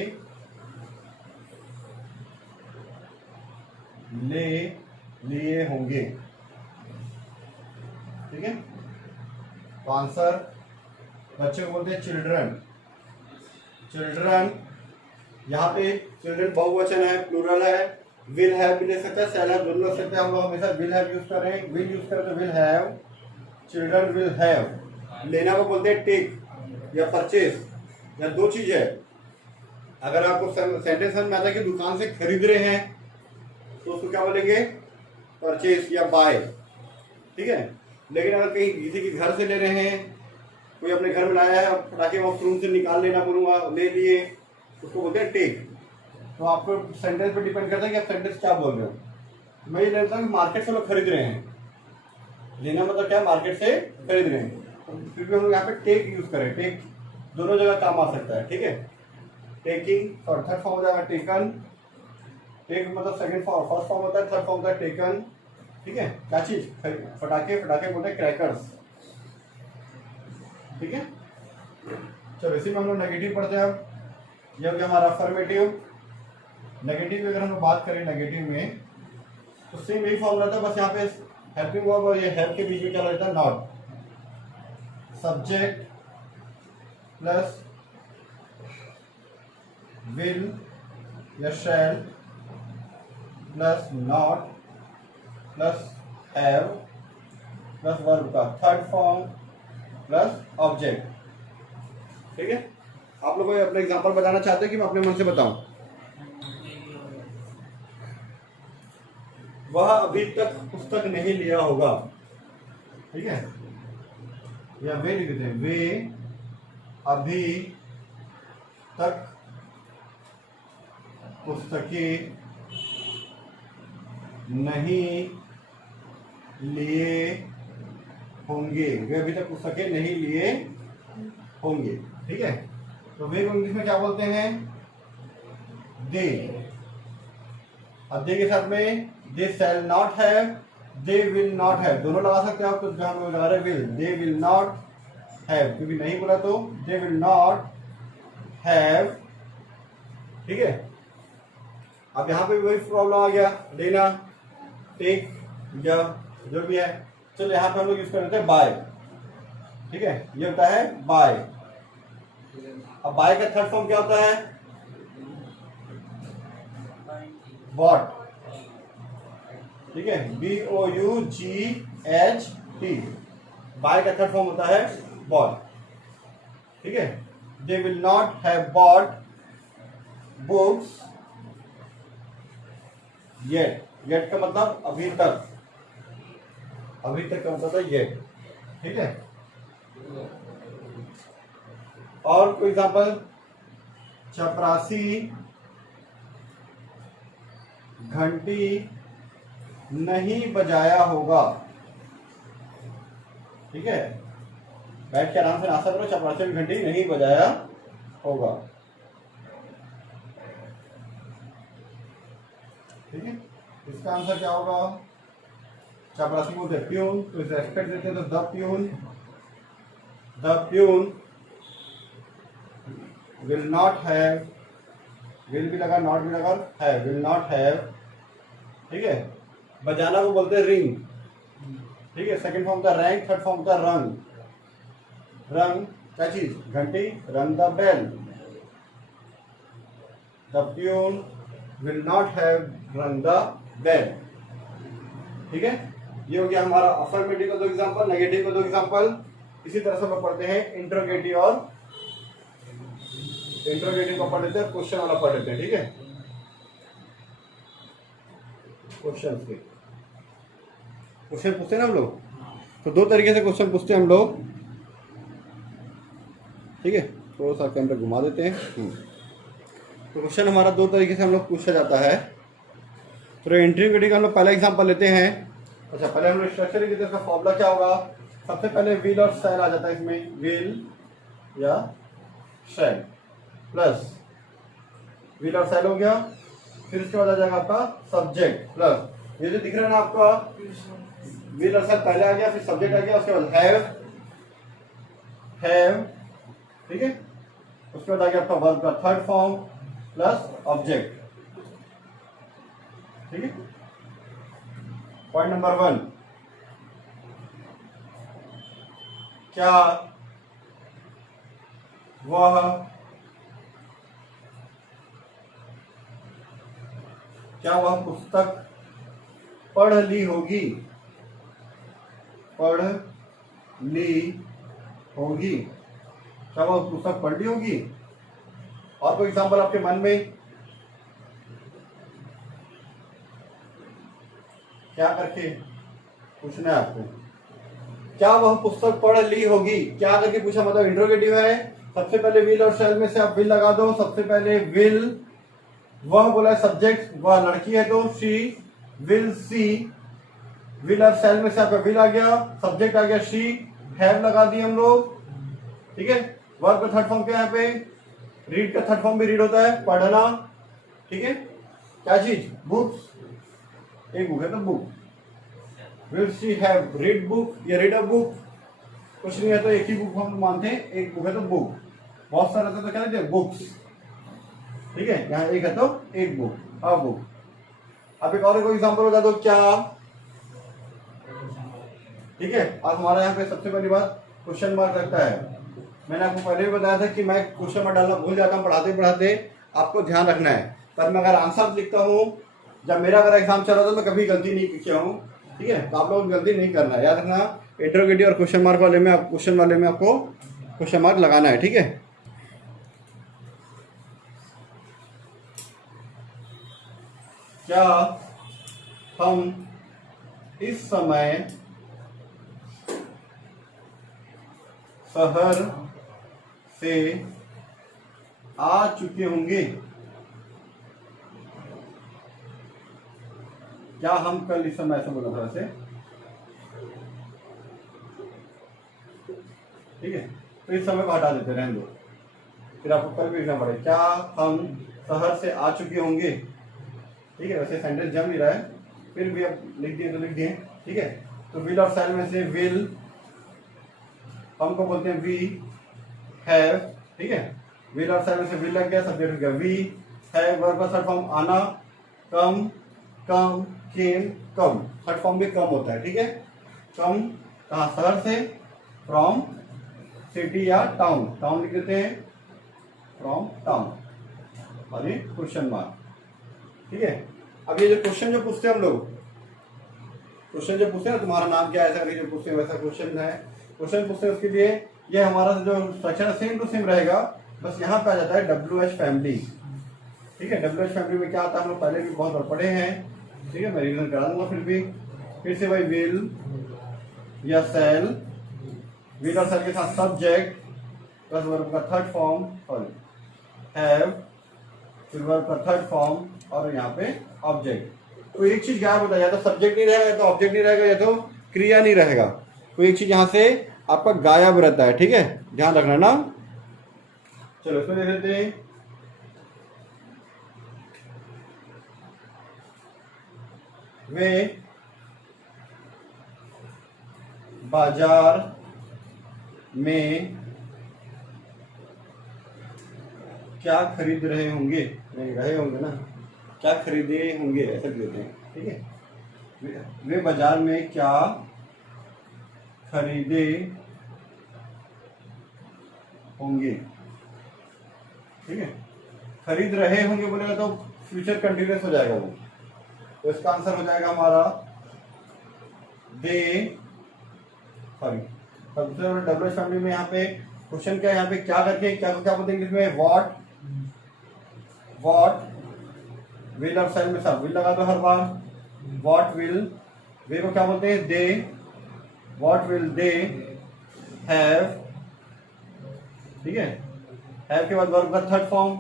ले लिए होंगे, ठीक है। तो आंसर बच्चे को बोलते हैं चिल्ड्रन, चिल्ड्रन, यहाँ पे चिल्ड्रन बहुवचन है, प्लूरल है, विल हैव भी ले सकता है, सेल हैव दोनों ले सकते हैं। हम लोग हमेशा विल हैव यूज करें, विल यूज करें तो will have, children will have. लेना को बोलते हैं टेक या परचेज, या दो चीज है। अगर आपको सेंटेंस में आता है कि दुकान से खरीद रहे हैं तो उसको क्या बोलेंगे, परचेज या बाय, ठीक है। लेकिन अगर कहीं किसी के घर से ले रहे हैं, कोई अपने घर में लाया है, पटाखे वॉशरूम से निकाल लेना बोलूंगा, ले लिए, उसको बोलते हैं टेक। तो आपको सेंटेंस पे डिपेंड करता है कि आप सेंटेंस क्या बोल रहे हो। मैं ये लेता हूँ कि मार्केट से लोग खरीद रहे हैं, लेना मतलब क्या, मार्केट से खरीद रहे हैं, तो फिर भी हम लोग यहाँ पे टेक यूज करें। टेक दोनों जगह काम आ सकता है, ठीक है। टेकिंग और थर्ड फॉर्म हो जाएगा टेकन। टेक मतलब सेकंड फॉर्म, फर्स्ट फॉर्म होता है, थर्ड फॉर्म होता है टेकन, ठीक है। क्या चीज, पटाखे, पटाखे बोलते हैं क्रैकर्स, ठीक है। चलो इसी में हम लोग नेगेटिव पढ़ते हैं। अब ये हो गया हमारा अफर्मेटिव। नेगेटिव अगर हम लोग बात करें नेगेटिव में, तो सेम यही फॉर्म रहता है, बस यहाँ पे हेल्पिंग वर्ब और ये हेल्प के बीच में क्या रहता है, नॉट। सब्जेक्ट प्लस विल या shall plus not plus have plus verb का थर्ड फॉर्म प्लस ऑब्जेक्ट, ठीक है। आप लोग कोई अपना एग्जांपल बताना चाहते हैं कि मैं अपने मन से बताऊं। वह अभी तक पुस्तक नहीं लिया होगा, ठीक है। या वे लिख देते हैं, वे अभी तक पुस्तकें नहीं लिए होंगे, वे अभी तक पुस्तकें नहीं लिए होंगे, ठीक है। तो वे को इंग्लिश में क्या बोलते हैं, दे। अब दे के साथ में they shall not have, they will not have, दोनों लगा सकते हैं आप। तो जहां हम लगा रहे will, they will not have, क्योंकि नहीं बोला तो दे विल नॉट हैव, ठीक है। अब यहाँ पे वही प्रॉब्लम आ गया, लेना, टेक या जो भी है। चलो यहाँ पे हम लोग यूज कर लेते हैं बाय, ठीक है। ये होता है बाय। अब बाय का थर्ड फॉर्म क्या होता है, बॉट, ठीक है। BOUGHT, बाय का थर्ड फॉर्म होता है बॉट, ठीक है। दे will not have bought books yet, yet का मतलब अभी तक, अभी तक का मतलब है येट, ठीक है। और कोई एग्जांपल, चपरासी घंटी नहीं बजाया होगा, ठीक है। बैठ के आराम से नाश्ता करो, चपरासी ने घंटी नहीं बजाया होगा, ठीक है। इसका आंसर क्या होगा, चपरासी बोलते हैं प्यून, तो इसे रेस्पेक्ट देते हैं, तो the peon will not have, will भी लगा, नॉट भी लगा, हैव, विल नॉट हैव, ठीक है। बजाना को बोलते हैं रिंग, ठीक है। सेकंड फॉर्म का रैंक, थर्ड फॉर्म का रंग। रंग क्या चीज, घंटी, rung the bell. The peon will not have rung the bell, ठीक है। ये हो गया हमारा अफर्मेटिव का दो एग्जांपल, नेगेटिव का दो एग्जांपल। इसी तरह से हम पढ़ते हैं इंट्रोगेटिव, और इंट्रोगेटिव का पढ़ लेते हैं, क्वेश्चन वाला पढ़ लेते हैं, ठीक है। क्वेश्चन के क्वेश्चन पूछते हैं ना हम लोग, तो दो तरीके से क्वेश्चन पूछते हैं हम लोग, ठीक है। थोड़ा सा कैमरा घुमा देते हैं। तो क्वेश्चन हमारा दो तरीके से हम लोग पूछा जाता है। तो इंट्रोगेटिव का हम लोग पहला एग्जांपल लेते हैं। अच्छा, पहले हम लोग स्ट्रक्चर लिखते हैं, इसका फॉर्मूला क्या होगा। सबसे पहले विल और शैल आ जाता है इसमें, विल या शैल प्लस विल और शैल हो गया। फिर उसके बाद आ जाएगा आपका सब्जेक्ट प्लस, ये जो दिख रहा है ना आपका, विल और शैल पहले आ गया, फिर सब्जेक्ट आ गया, उसके बाद हैव, ठीक है। उसके बाद आ गया आपका वर्ब का थर्ड फॉर्म प्लस ऑब्जेक्ट, ठीक है। पॉइंट नंबर 1, क्या वह पुस्तक पढ़ ली होगी, पढ़ ली होगी। क्या वो पुस्तक पढ़ ली होगी? और कोई एग्जाम्पल आपके मन में? क्या करके पूछना है आपको? क्या वह पुस्तक पढ़ ली होगी? क्या करके पूछा, मतलब इंट्रोगेटिव है। सबसे पहले विल और शैल में से आप विल लगा दो। सबसे पहले विल, वह बोला सब्जेक्ट, वह लड़की है तो शी विल सी। विल और शैल में से आपका विल आ गया, सब्जेक्ट आ गया शी, हैव लगा दिए हम लोग, ठीक है। वर्ब का थर्ड फॉर्म क्या है यहाँ पे? रीड का थर्ड फॉर्म भी रीड होता है, पढ़ना, ठीक है। क्या चीज? बुक्स, एक बुक है तो book. Will she have read book या रीड अ बुक? कुछ नहीं है तो एक ही बुक हम मानते हैं, एक बुक है तो बुक। बहुत सारे रहते तो क्या कहते हैं? बुक्स, ठीक है। यहाँ एक है तो एक बुक, अ बुक। अब एक और कोई एग्जांपल बता दो क्या, ठीक है। अब हमारा यहाँ पे सबसे पहली बात क्वेश्चन मार्क लगता है। मैंने आपको पहले भी बताया था कि मैं क्वेश्चन मार्क डालना भूल जाता हूँ पढ़ाते पढ़ाते, आपको ध्यान रखना है। पर मैं अगर आंसर लिखता हूँ, जब मेरा अगर एग्जाम चल रहा था, मैं कभी गलती नहीं किया हूँ, ठीक है। तो आप लोग गलती नहीं करना है, याद रखना। इंटरोगेटिव और क्वेश्चन मार्क वाले में, क्वेश्चन वाले में आपको क्वेश्चन मार्क लगाना है, ठीक है। क्या हम इस समय शहर से आ चुके होंगे? क्या हम कल इस समय, ऐसा बोला था वैसे, ठीक है। तो इस समय को हटा देते, रहने दो, फिर आपको कल भी लिखना पड़ेगा। क्या हम शहर से आ चुके होंगे, ठीक है। वैसे सेंटेंस जम नहीं रहा है, फिर भी अब लिख दिए तो लिख दिए, ठीक है। तो विल और शैल में से विल हमको बोलते हैं वी हैव, ठीक है। विल और शैल में से विल लग गया, सब्जेक्ट हो गया वी हैव। वर्ब का थर्ड फॉर्म आना, कम, कम, केम, कम। थर्ड फॉर्म भी कम होता है, ठीक है। कम कहाँ? शहर से, फ्रॉम सिटी या टाउन, टाउन लिख देते हैं, फ्रॉम टाउन, और ये क्वेश्चन मार्क, ठीक है। अब ये जो क्वेश्चन जो पूछते हैं हम लोग, क्वेश्चन जो पूछते हैं ना, तुम्हारा नाम क्या है, ऐसा जो पूछते हैं वैसा क्वेश्चन है, क्वेश्चन पूछते हैं। उसके लिए ये हमारा जो स्ट्रक्चर सेम टू सेम रहेगा, बस यहाँ पे आ जाता है WH फैमिली, ठीक है। WH फैमिली में क्या आता है, हम लोग पहले भी बहुत बार पढ़े हैं, ठीक है। मैं रिवीजन करा दूंगा फिर से भाई, विल या सेल, विल और सेल के साथ सब्जेक्ट प्लस वर्ब का थर्ड फॉर्म, सॉरी हैव, फिर वर्ब का थर्ड फॉर्म, और यहाँ पे ऑब्जेक्ट। तो एक चीज गायब होता है, या तो सब्जेक्ट नहीं रहेगा, या तो ऑब्जेक्ट नहीं रहेगा, या तो क्रिया नहीं रहेगा। तो एक चीज यहाँ से आपका गायब रहता है, ठीक है, ध्यान रखना ना। चलो इसमें देख लेते हैं। वे बाजार में क्या खरीद रहे होंगे, नहीं रहे होंगे ना, क्या खरीदे होंगे ऐसा कहते हैं, ठीक है। वे बाजार में क्या खरीदे होंगे, ठीक है। खरीद रहे होंगे बोलेगा तो फ्यूचर कंटिन्यूअस हो जाएगा वो, तो इसका आंसर हो जाएगा हमारा दे, सॉरी सबसे WH फैमिली में यहाँ पे क्वेश्चन क्या है, यहाँ पे क्या करके क्या क्या बोलते हैं इंग्लिश में? व्हाट विल और सेल में सब विल लगा दो हर बार। व्हाट विल, वे को क्या बोलते हैं? दे। व्हाट विल दे हैव, ठीक है। हैव के बाद वर्ब का थर्ड फॉर्म,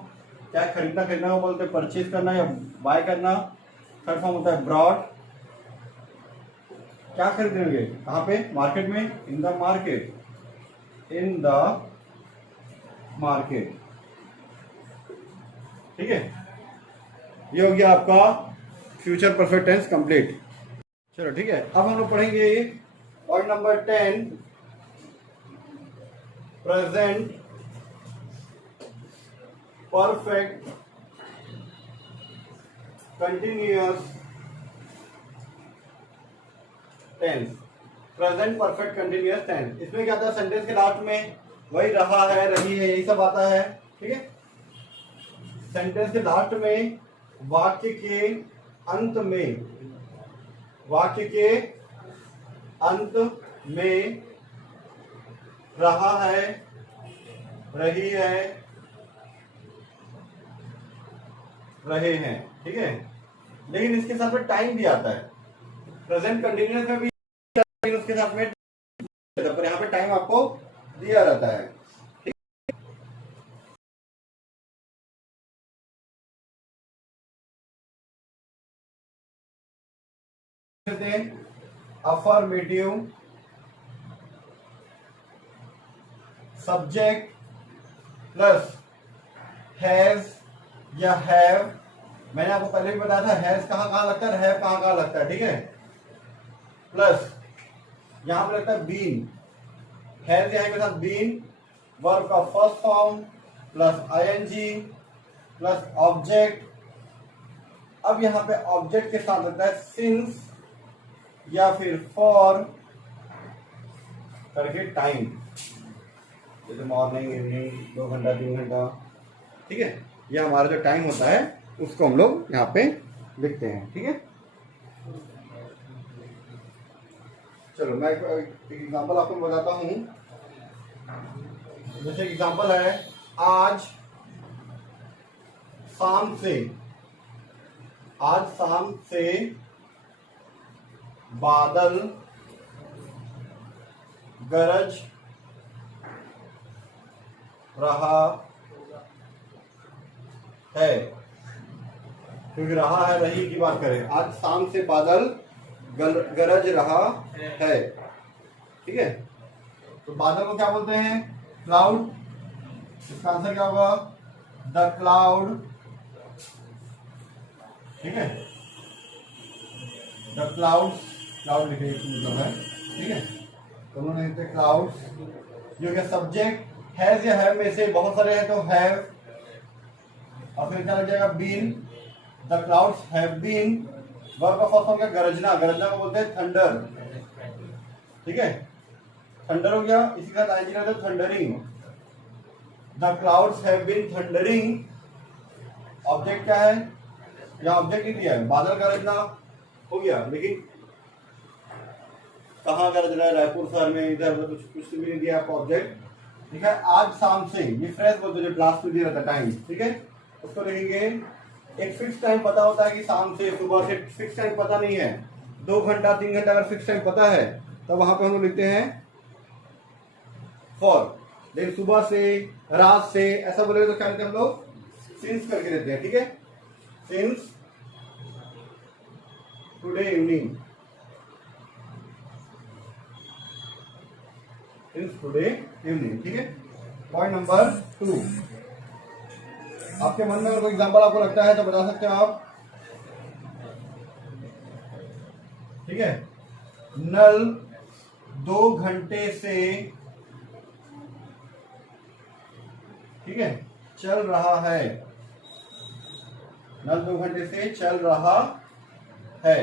क्या खरीदना, खरीदना को बोलते हैं परचेज करना या बाय करना, थर्ड फॉर्म होता है ब्रॉड। क्या खरीद रहे होंगे, कहाँ पे? मार्केट में, इन the market, in the market, ठीक है। ये हो गया आपका फ्यूचर परफेक्ट टेंस कंप्लीट। चलो ठीक है, अब हम लोग पढ़ेंगे point number 10, present perfect continuous tense. Present perfect continuous tense, इसमें क्या आता है? सेंटेंस के लास्ट में वही रहा है, रही है, यही सब आता है, ठीक है। सेंटेंस के लास्ट में, वाक्य के अंत में, वाक्य के अंत में रहा है, रही है, रहे हैं, ठीक है। लेकिन इसके साथ में टाइम भी आता है, प्रेजेंट कंटिन्यूअस में भी उसके साथ में, पर यहाँ पे टाइम आपको दिया रहता है। अफर्मेटिव सब्जेक्ट प्लस हैज या हैव। मैंने आपको पहले भी बताया था हैज कहाँ लगता है, हैव कहाँ लगता है, ठीक है। प्लस यहां पर लगता है बीन, हैज यहाँ के साथ बीन, वर्ब का first form plus ING plus object. अब यहां पे ऑब्जेक्ट के साथ लगता है सिंस या फिर फॉर करके टाइम, जैसे मॉर्निंग, इवनिंग, 2 घंटा 3 घंटा, ठीक है। यह हमारा जो टाइम होता है उसको हम लोग यहाँ पे लिखते हैं, ठीक है। चलो मैं एक एग्जांपल आपको बताता हूं। जैसे एग्जांपल है, आज शाम से बादल गरज रहा है, क्योंकि रहा है, रही की बात करें। आज शाम से बादल गरज रहा है, ठीक है। तो बादल को क्या बोलते हैं, क्लाउड। इसका आंसर क्या होगा, द क्लाउड, ठीक है। द क्लाउड लिखे मतलब है, ठीक है। तो उन्होंने लिखते क्लाउड, जो कि सब्जेक्ट हैज या हैव में से बहुत सारे हैं तो हैव, और फिर क्या लग जाएगा been, the clouds have been. Verb का फर्स्ट फॉर्म क्या, गरजना, गरजना को बोलते हैं थंडर, ठीक है। थंडर हो गया, इसी का आईएनजी रहता है thundering, the clouds have been thundering. Object क्या है, यहाँ ऑब्जेक्ट नहीं दिया है, बादल गरजना हो गया, लेकिन कहाँ गरज रहा है, रायपुर शहर में, इधर कुछ भी नहीं दिया आपको ऑब्जेक्ट, ठीक है। आज शाम से, ये फ्रेश बोलते जो क्लास में दिया रहता टाइम, ठीक है। उसको लिखेंगे, एक फिक्स टाइम पता होता है कि शाम से, सुबह से, फिक्स टाइम पता नहीं है, 2 घंटा 3 घंटा अगर फिक्स टाइम पता है तो वहां पे हम लोग लिखते हैं फॉर। लेकिन सुबह से, रात से ऐसा बोलेंगे तो क्या लिखते हैं हम लोग, सिंस करके देते हैं, ठीक है। Since today evening, since today evening, ठीक है। पॉइंट नंबर 2, आपके मन में अगर कोई एग्जाम्पल आपको लगता है तो बता सकते हो आप, ठीक है। नल 2 घंटे से, ठीक है, चल रहा है, नल 2 घंटे से चल रहा है।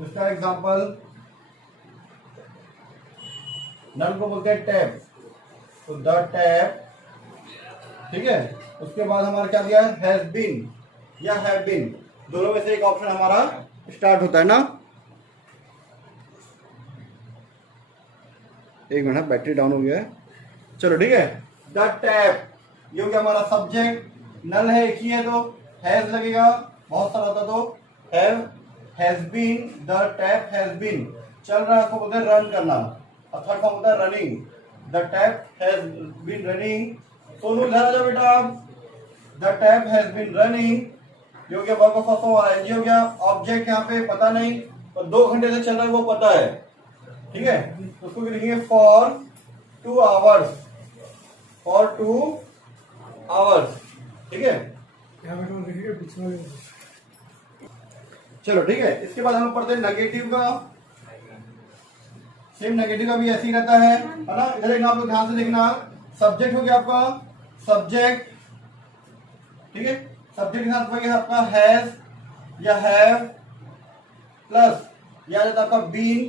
उसका एग्जाम्पल, नल को बोलते हैं टैप, तो द टैप, ठीक है। उसके बाद हमारा क्या दिया है, हैज बीन या हैव बीन, दोनों में से एक ऑप्शन हमारा स्टार्ट होता है ना। एक मिनट, बैटरी डाउन हो गया है, चलो ठीक है। द टैप, ये हो गया हमारा सब्जेक्ट, नल है एक ही है तो हैज लगेगा, बहुत सारा होता तो have, has been, the tap has been, चल रहा है को बोलते हैं रन करना, और थर्ड फॉर्म होता है running, the tap has been running. Sonu इधर आ जाओ बेटा आप, the tap has been running, ये हो गया वर्ब का फर्स्ट फॉर्म और आईएनजी हो गया। ऑब्जेक्ट यहाँ पे पता नहीं, तो 2 घंटे से चल रहा है वो पता है, ठीक है। तो उसको लिखेंगे फॉर 2 आवर्स, फॉर 2 आवर्स, ठीक है। चलो ठीक है, इसके बाद हम लोग पढ़ते हैं नेगेटिव का। सेम नेगेटिव का भी ऐसे ही रहता है ना। इधर देखना, आप लोग ध्यान से देखना, सब्जेक्ट हो गया आपका, सब्जेक्ट, ठीक है। सब्जेक्ट के साथ वही आपका हैज या हैव, प्लस यह आ जाता आपका बीन,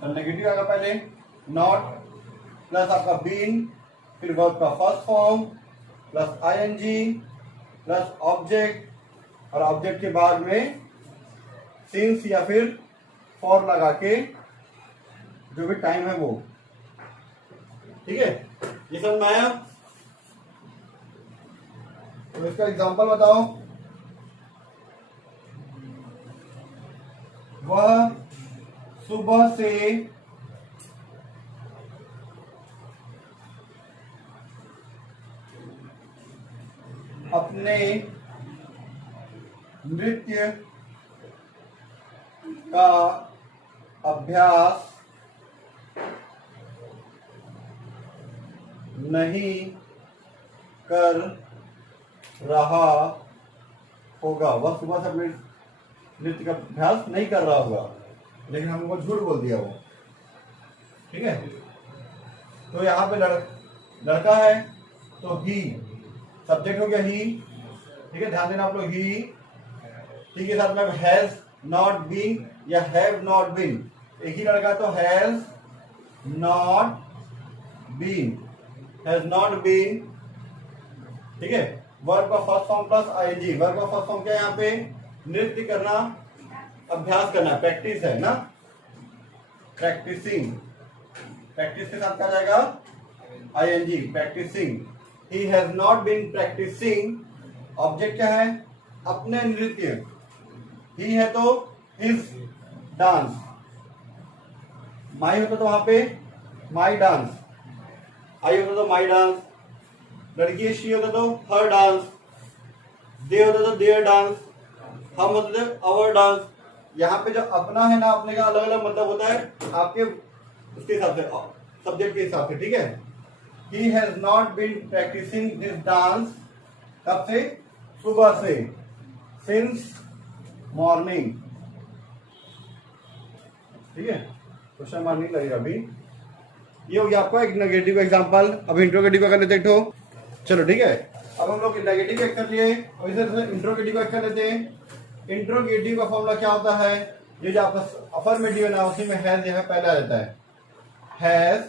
तो नेगेटिव आएगा पहले, नॉट, प्लस आपका बीन, फिर वर्ब का first form plus ING plus object, और ऑब्जेक्ट के बाद में सिंस या फिर फॉर लगा के जो भी टाइम है वो, ठीक है, ये समझ में आया? तो इसका एग्जांपल बताओ। वह सुबह से अपने नृत्य का अभ्यास नहीं कर रहा होगा। वह सुबह से अपने नृत्य का अभ्यास नहीं कर रहा होगा, लेकिन हम लोगों को झूठ बोल दिया वो। ठीक है, तो यहाँ पे लड़का है तो ही सब्जेक्ट हो गया ही। ठीक है, ध्यान देना आप लोग, ही ठीक है, साथ में हैज नॉट बीन या हैव नॉट बीन, एक ही लड़का तो has not been, has not been. ठीक है, वर्ब का first form plus ING. Verb का फर्स्ट फॉर्म क्या है यहाँ पे? नृत्य करना, अभ्यास करना, प्रैक्टिस है ना, प्रैक्टिसिंग। प्रैक्टिस के साथ क्या जाएगा? ING, practising. He has not been practising, object क्या है? अपने नृत्य। ही है तो हिज डांस, माई होता तो वहां पे माई डांस, आई होता तो माई डांस, लड़की शी होता तो हर डांस, दे होता तो देयर डांस, हम होते थे अवर डांस। यहाँ पे जो अपना है ना, अपने का अलग अलग मतलब होता है आपके उसके हिसाब से, सब्जेक्ट के हिसाब से। ठीक है, he has not been practising this dance, कब से? सुबह से, सिंस मॉर्निंग। ठीक है, क्वेश्चन मार्क नहीं लगेगा अभी। ये हो गया आपका एक नेगेटिव एग्जांपल। अब इंट्रोगेटिव का कर लेते हैं। चलो ठीक है, अब हम लोग नेगेटिव एक कर लिए, अब इधर इंट्रोगेटिव एक कर लेते हैं। इंट्रोगेटिव का फॉर्मूला क्या होता है? ये जो आपका अफर्मेटिव है ना, उसी में हैज यहाँ पहले आ जाता है। हैज,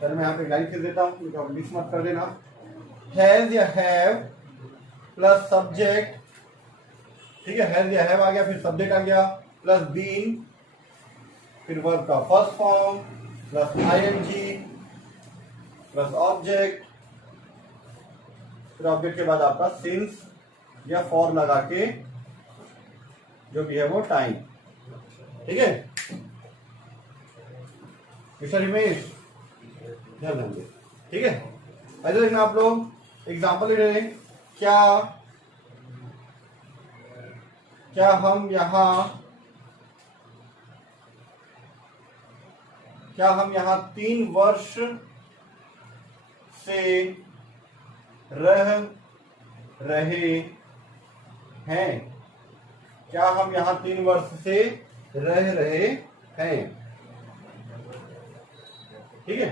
चलो मैं यहाँ पे लाइन खींच देता हूँ, मिस मत कर देना। हैज या हैव प्लस सब्जेक्ट, ठीक है, हैज या हैव आ गया, फिर सब्जेक्ट आ गया, प्लस बीन, फिर वर्ब का first form plus ING plus object, फिर ऑब्जेक्ट के बाद आपका सिंस या फॉर लगा के जो भी है वो टाइम। ठीक है, मिस्टर हिमेश ध्यान देंगे। ठीक है, ऐसे देखना आप लोग एग्जाम्पल ले रहे हैं। क्या हम यहाँ 3 वर्ष से रह रहे हैं? क्या हम यहाँ 3 वर्ष से रह रहे हैं? ठीक है,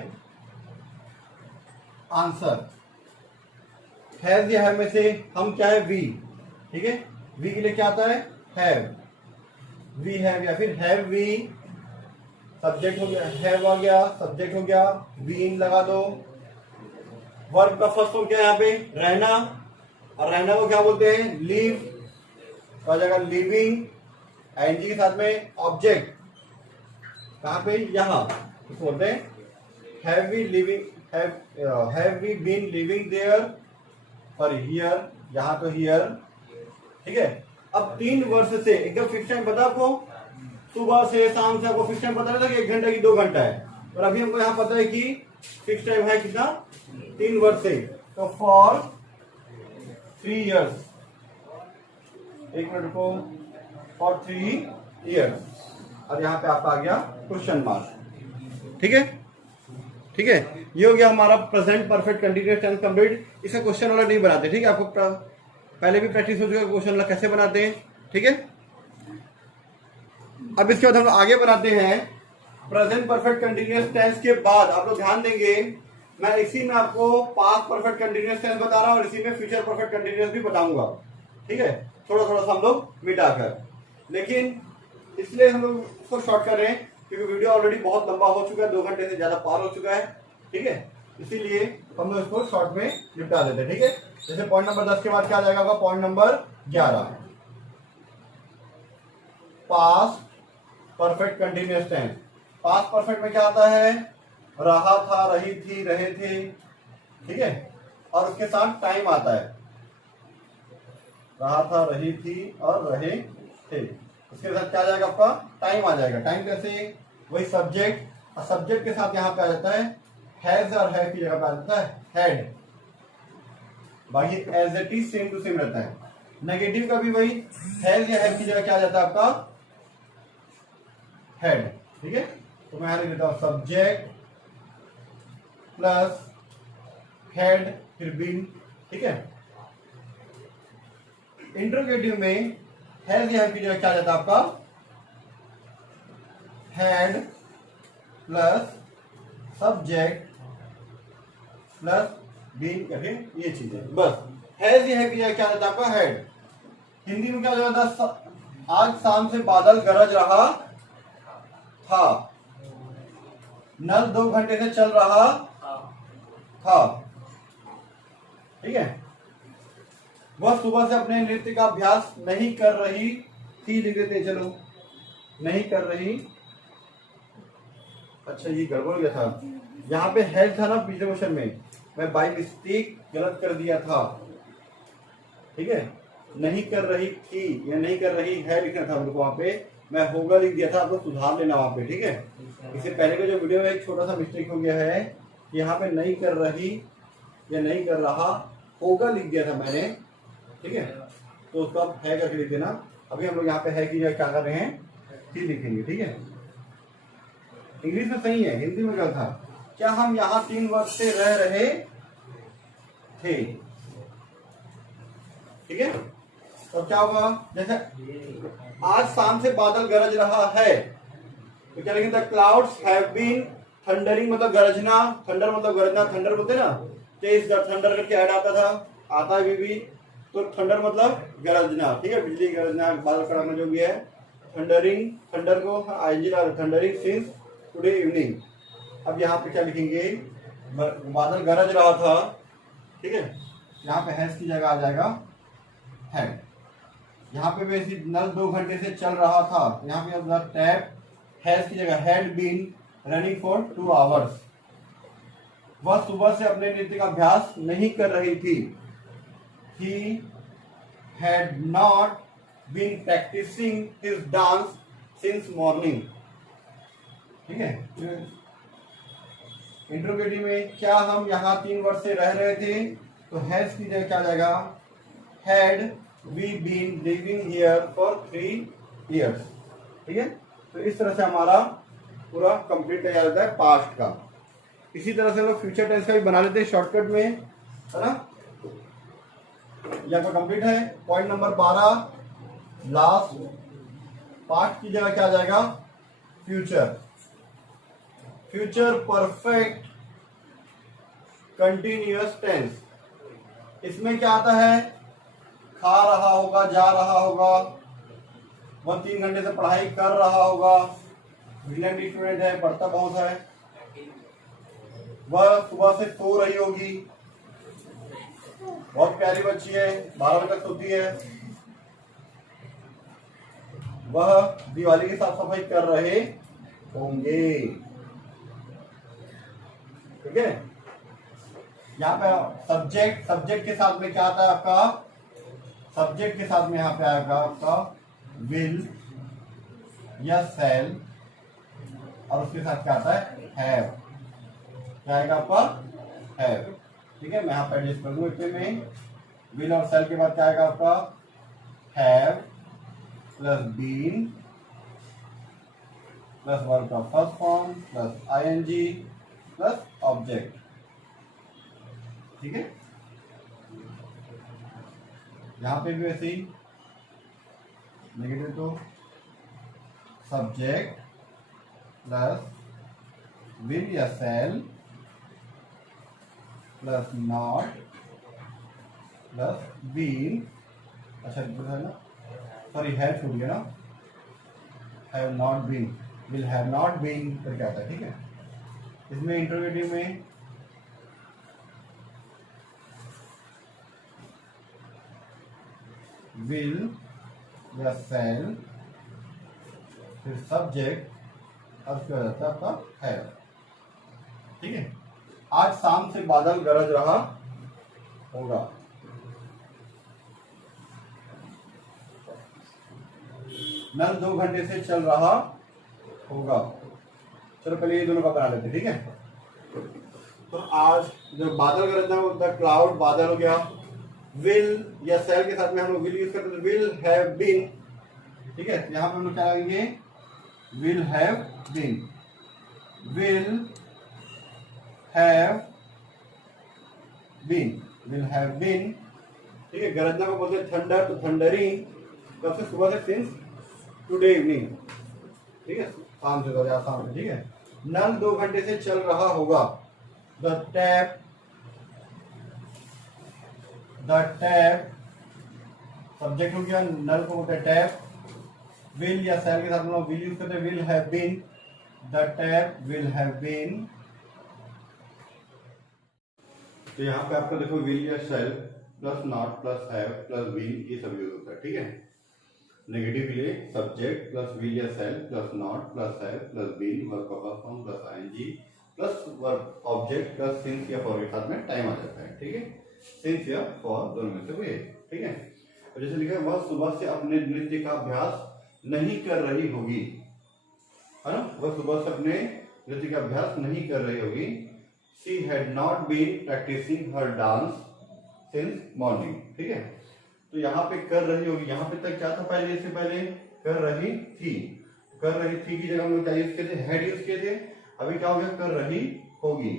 आंसर हैव या हैव में से हम क्या है? वी। ठीक है, वी के लिए क्या आता है? हैव, वी हैव, या फिर हैव वी, सब्जेक्ट हो गया, हैव आ गया, सब्जेक्ट हो गया, बीन लगा दो। वर्ब का फर्स्ट फॉर्म क्या है यहाँ पे? रहना, और रहना को क्या बोलते हैं? लीव, तो आ जाएगा लिविंग, आईएनजी के साथ में ऑब्जेक्ट, कहाँ पे? यहाँ, इसको बोलते हैं have we living, have we been living there, और हियर, यहाँ तो हियर। ठीक है, अब 3 वर्ष से एकदम फिक्स टाइम पता आपको? सुबह से शाम से आपको फिक्स टाइम पता नहीं था कि 1 घंटा की 2 घंटा है, और अभी हमको यहाँ पता है कि फिक्स टाइम है कितना? 3 वर्ष से, तो फॉर 3 इयर्स। 1 मिनट को, फॉर 3 इयर्स, और यहाँ पे आपका आ गया क्वेश्चन मार्क। ठीक है, ठीक है, ये हो गया हमारा present perfect continuous tense complete. इसका क्वेश्चन वाला नहीं बनाते। ठीक है, आपको पहले भी प्रैक्टिस हो चुका है क्वेश्चन वाला कैसे बनाते हैं। ठीक है, अब इसके बाद हम आगे बनाते हैं प्रेजेंट परफेक्ट कंटीन्यूअस टेंस के बाद। आप लोग ध्यान देंगे, मैं इसी में आपको पास्ट परफेक्ट कंटीन्यूअस टेंस बता रहा हूं और इसी में फ्यूचर परफेक्ट कंटीन्यूअस भी बताऊंगा। ठीक है, थोड़ा थोड़ा सा हम लोग मिटाकर, लेकिन इसलिए हम लोग उसको शॉर्ट कर रहे हैं क्योंकि वीडियो ऑलरेडी बहुत लंबा हो चुका है, 2 घंटे से ज्यादा पार हो चुका है। ठीक है, इसीलिए हम लोग इसको शॉर्ट में निपटा देते हैं। ठीक है, जैसे पॉइंट नंबर 10 के बाद क्या आ जाएगा? Point number 11, past perfect continuous tense. Past perfect में क्या आता है? रहा था, रही थी, रहे थे, ठीक है, और उसके साथ टाइम आता है, रहा था, रही थी और रहे थे, उसके साथ क्या आ जाएगा आपका टाइम आ जाएगा। टाइम कैसे, वही सब्जेक्ट, और सब्जेक्ट के साथ यहाँ पे आ जाता है हैज, और हैव की जगह पे आ जाता है हैड। बाकी as it is same to same रहता है। नेगेटिव का भी वही हैज या हैव की जगह क्या आ जाता है आपका हैड, ठीक है। तो मैं यहां लिख देता हूं सब्जेक्ट प्लस हैड फिर बीन, ठीक है। इंट्रोगेटिव में हैज या हैव की जगह क्या आ जाता है आपका had plus subject plus been करके ये चीजें, बस हैज या हैव की जगह क्या आ जाता है आपका हैड। हिंदी में क्या हो जाता है, आज शाम से बादल गरज रहा था, नल 2 घंटे से चल रहा था, ठीक है। वह सुबह से अपने नृत्य का अभ्यास नहीं कर रही थी, लिख देते हैं, चलो नहीं कर रही। अच्छा ये गड़बड़ हो गया था, यहाँ पे हैड था ना पिछले क्वेश्चन में, मैं बाय मिस्टेक गलत कर दिया था, ठीक है। नहीं कर रही थी या नहीं कर रही है लिखना था मेरे को, वहां पे मैं होगा लिख दिया था, आप लोग सुधार लेना वहां पे, ठीक है। इससे पहले का जो वीडियो में एक छोटा सा मिस्टेक हो गया है, यहाँ पे नहीं कर रही या नहीं कर रहा, होगा लिख दिया था मैंने, ठीक है। तो उसको आप है करके लिख देना। अभी हम लोग यहाँ पे है की जगह क्या कर रहे हैं, थी लिखेंगे, ठीक है। इंग्लिश में सही है, हिंदी में गलत था। क्या हम यहाँ 3 वर्ष से रह रहे थे, ठीक है। तो क्या होगा, जैसे आज शाम से बादल गरज रहा है, तो क्या लिखेंगे, the clouds have been thundering, मतलब गरजना, थंडर मतलब गरजना, थंडर बोलते ना, तेज थंडर करके ऐड आता था, आता है भी, तो थंडर मतलब गरजना, ठीक है, बिजली गरजना, बादल कड़कना जो भी है, थंडरिंग, थंडर को आईएनजी लगा, थंडरिंग सिंस टुडे इवनिंग। अब यहाँ पे क्या लिखेंगे, बादल गरज रहा था, ठीक है, यहाँ पे हैज की जगह आ जाएगा हैड। यहाँ पे वैसे नल 2 घंटे से चल रहा था, यहाँ पे टैप हैज की जगह had been running for 2 hours. वह सुबह से अपने नृत्य का अभ्यास नहीं कर रही थी, he had not been practicing his dance since morning, ठीक है। इंट्रोगेटिव में क्या हम यहाँ 3 वर्ष से रह रहे थे, तो हैज की जगह क्या आ जाएगा had we been living here for 3 years, ठीक है। तो इस तरह से हमारा पूरा कंप्लीट तैयार होता है पास्ट का। इसी तरह से हम लोग फ्यूचर टेंस का भी बना लेते हैं शॉर्टकट में, है ना। यहाँ पर कंप्लीट है। पॉइंट नंबर 12, लास्ट, पास्ट की जगह क्या आ जाएगा future, future perfect continuous tense. इसमें क्या आता है, खा रहा होगा, जा रहा होगा, वह 3 घंटे से पढ़ाई कर रहा होगा, ब्रिलियंट स्टूडेंट है, पढ़ता बहुत है, वह सुबह से सो रही होगी, बहुत प्यारी बच्ची है, 12 बजे तक सोती है, वह दिवाली की साफ सफाई कर रहे होंगे, ठीक है। यहाँ पे सब्जेक्ट, सब्जेक्ट के साथ में क्या आता है आपका, सब्जेक्ट के साथ में यहाँ पे आएगा आपका विल या सेल, और उसके साथ क्या आता है हैव, क्या आएगा आपका हैव, ठीक है। मैं यहाँ पे एडजस्ट कर दूँ इतने में, विल और सेल के बाद क्या आएगा आपका have plus been plus verb का first form plus ING plus object, ठीक है। यहां पे भी वैसे ही नेगेटिव, तो सब्जेक्ट प्लस विल या shall plus not plus been, अच्छा है ना, सॉरी हैव छूट गया ना, have not been, will have not been करके आता है, ठीक है। इसमें इंट्रोगेटिव में विल या सेल फिर सब्जेक्ट, अब क्या हो जाता है आपका हैव, ठीक है, आज शाम से बादल गरज रहा होगा। नल 2 घंटे से चल रहा होगा। चलो पहले ये दोनों का बना लेते, ठीक है। तो आज जो बादल गरजना होता है, क्लाउड बादल हो गया। विल या सेल के साथ में हम लोग विल यूज करते हैं, विल हैव बीन, ठीक है। यहां पे हम लोग क्या लगेंगे, will have been, will have been, will have been, ठीक है। गरजना को बोलते हैं थंडर, तो थंडरिंग कब से, सुबह से, सिंस टुडे इवनिंग, ठीक है, शाम से, शाम से, ठीक है। नल 2 घंटे से चल रहा होगा। द टैप सब्जेक्ट हो गया, नल को बोलते हैं टैप। विल या सेल के साथ हम लोग विल यूज करते हैं, will have been, the tap will have been. तो यहाँ पे आपको देखो विल या shall plus not plus have plus been ये सब यूज होता है, ठीक है। नेगेटिव के लिए सब्जेक्ट प्लस विल या shall plus not plus have plus been, verb का first form plus ING plus verb object plus since या फॉर के साथ में टाइम आ जाता है, ठीक है। सिंस या फॉर दोनों में से कोई है, ठीक है। और जैसे लिखा है, वह सुबह से अपने नृत्य का अभ्यास नहीं कर रही होगी, है ना। वह सुबह से अपने नृत्य का अभ्यास नहीं कर रही होगी। She had not been practicing her dance since morning, ठीक है। तो यहाँ पे कर रही होगी, यहाँ पे तक क्या था पहले, इससे पहले कर रही थी। कर रही थी की जगह हम लोग क्या यूज किए थे, हैड यूज किए थे। अभी क्या हो गया, कर रही होगी।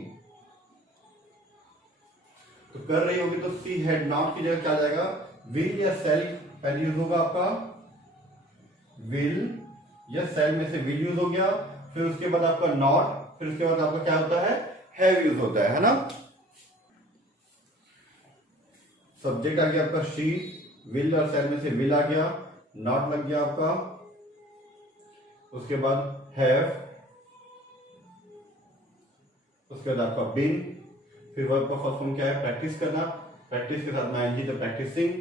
तो कर रही होगी तो सी हैड नॉट की जगह क्या जाएगा, विल या सेल पहले यूज होगा आपका, विल या सेल में से विल यूज हो गया, फिर उसके बाद आपका नॉट, फिर उसके बाद आपका क्या होता है, हैव यूज होता है ना। सब्जेक्ट आ गया आपका शी, विल और सेल में से विल आ गया, नॉट लग गया आपका, उसके बाद हैव, उसके बाद आपका बीन, फिर वर्ब का फर्स्ट फॉर्म क्या है, प्रैक्टिस करना, प्रैक्टिस के साथ में आईएनजी तो प्रैक्टिसिंग।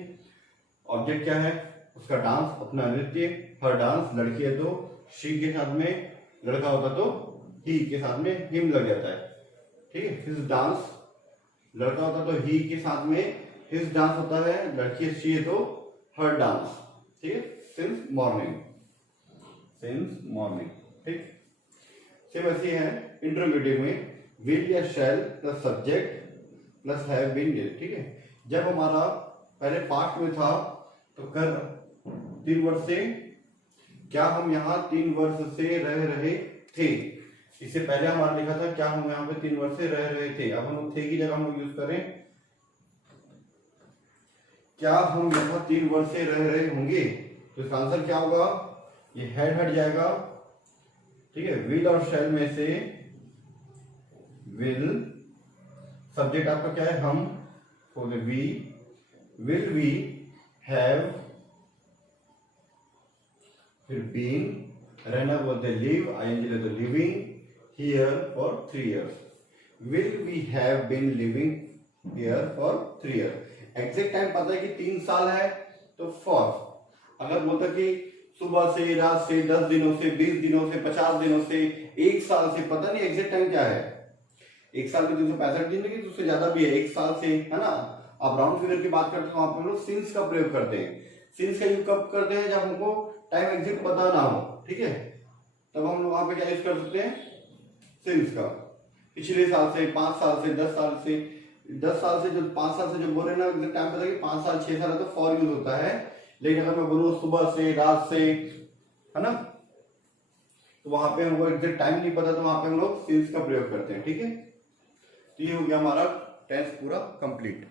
ऑब्जेक्ट क्या है, उसका डांस, अपना नृत्य, हर डांस, लड़की है तो शी के साथ में लड़का होता तो ही के साथ में हिम लग जाता है, ठीक है। हिज डांस, लड़का होता तो ही के साथ में हिज डांस होता है, लड़की शी है तो हर डांस, ठीक है। सिंस मॉर्निंग, सिंस मॉर्निंग, ठीक। सेम ऐसी है इंटरोगेटिव में, विल या shall plus subject plus have been, ठीक है। जब हमारा पहले पास्ट में था तो कर 3 वर्ष से, क्या हम यहाँ 3 वर्ष से रह रहे थे, इससे पहले हमारा लिखा था क्या हम यहाँ पे 3 वर्ष से रह रहे थे। अब हम लोग थे की जगह हम लोग यूज करें, क्या हम यहाँ 3 वर्ष से रह रहे होंगे, तो इसका आंसर क्या होगा, ये हैड हट जाएगा, ठीक है। विल और शैल में से विल, सब्जेक्ट आपका क्या है, हम, तो वी, विल वी हैव, फिर बीन, रहना बोलते लिव, आईएनजी ले तो living, here for 3 years. Will we have been living here for 3 years? Exact time पता है कि 3 साल है तो for। अगर बोलता कि सुबह से, रात से, 10 दिनों से, 20 दिनों से, 50 दिनों से, 1 साल से, पता नहीं एग्जैक्ट टाइम क्या है। 1 साल में 365 दिन की, उससे ज्यादा भी है, 1 साल से, है ना। आप राउंड फिगर की बात करते हैं, वहां पर हम लोग सिंस का प्रयोग करते हैं। सिंस का यूज कब करते हैं, जब हमको टाइम एग्जैक्ट पता ना हो, ठीक है, तब हम लोग वहां पे क्या यूज कर सकते हैं, सिंस का। पिछले साल से, 5 साल से, 10 साल से, 10 साल से, जो 5 साल से जो बोल रहे ना, एग्जैक्ट टाइम पता है कि 5 साल 6 साल है तो फॉर यूज होता है। लेकिन अगर मैं बोलूँ सुबह से, रात से, है ना, तो वहां पे हमको एग्जैक्ट टाइम नहीं पता, तो वहां पे हम लोग सिंस का प्रयोग करते हैं, ठीक है। तो ये हो गया हमारा टेंस पूरा कंप्लीट।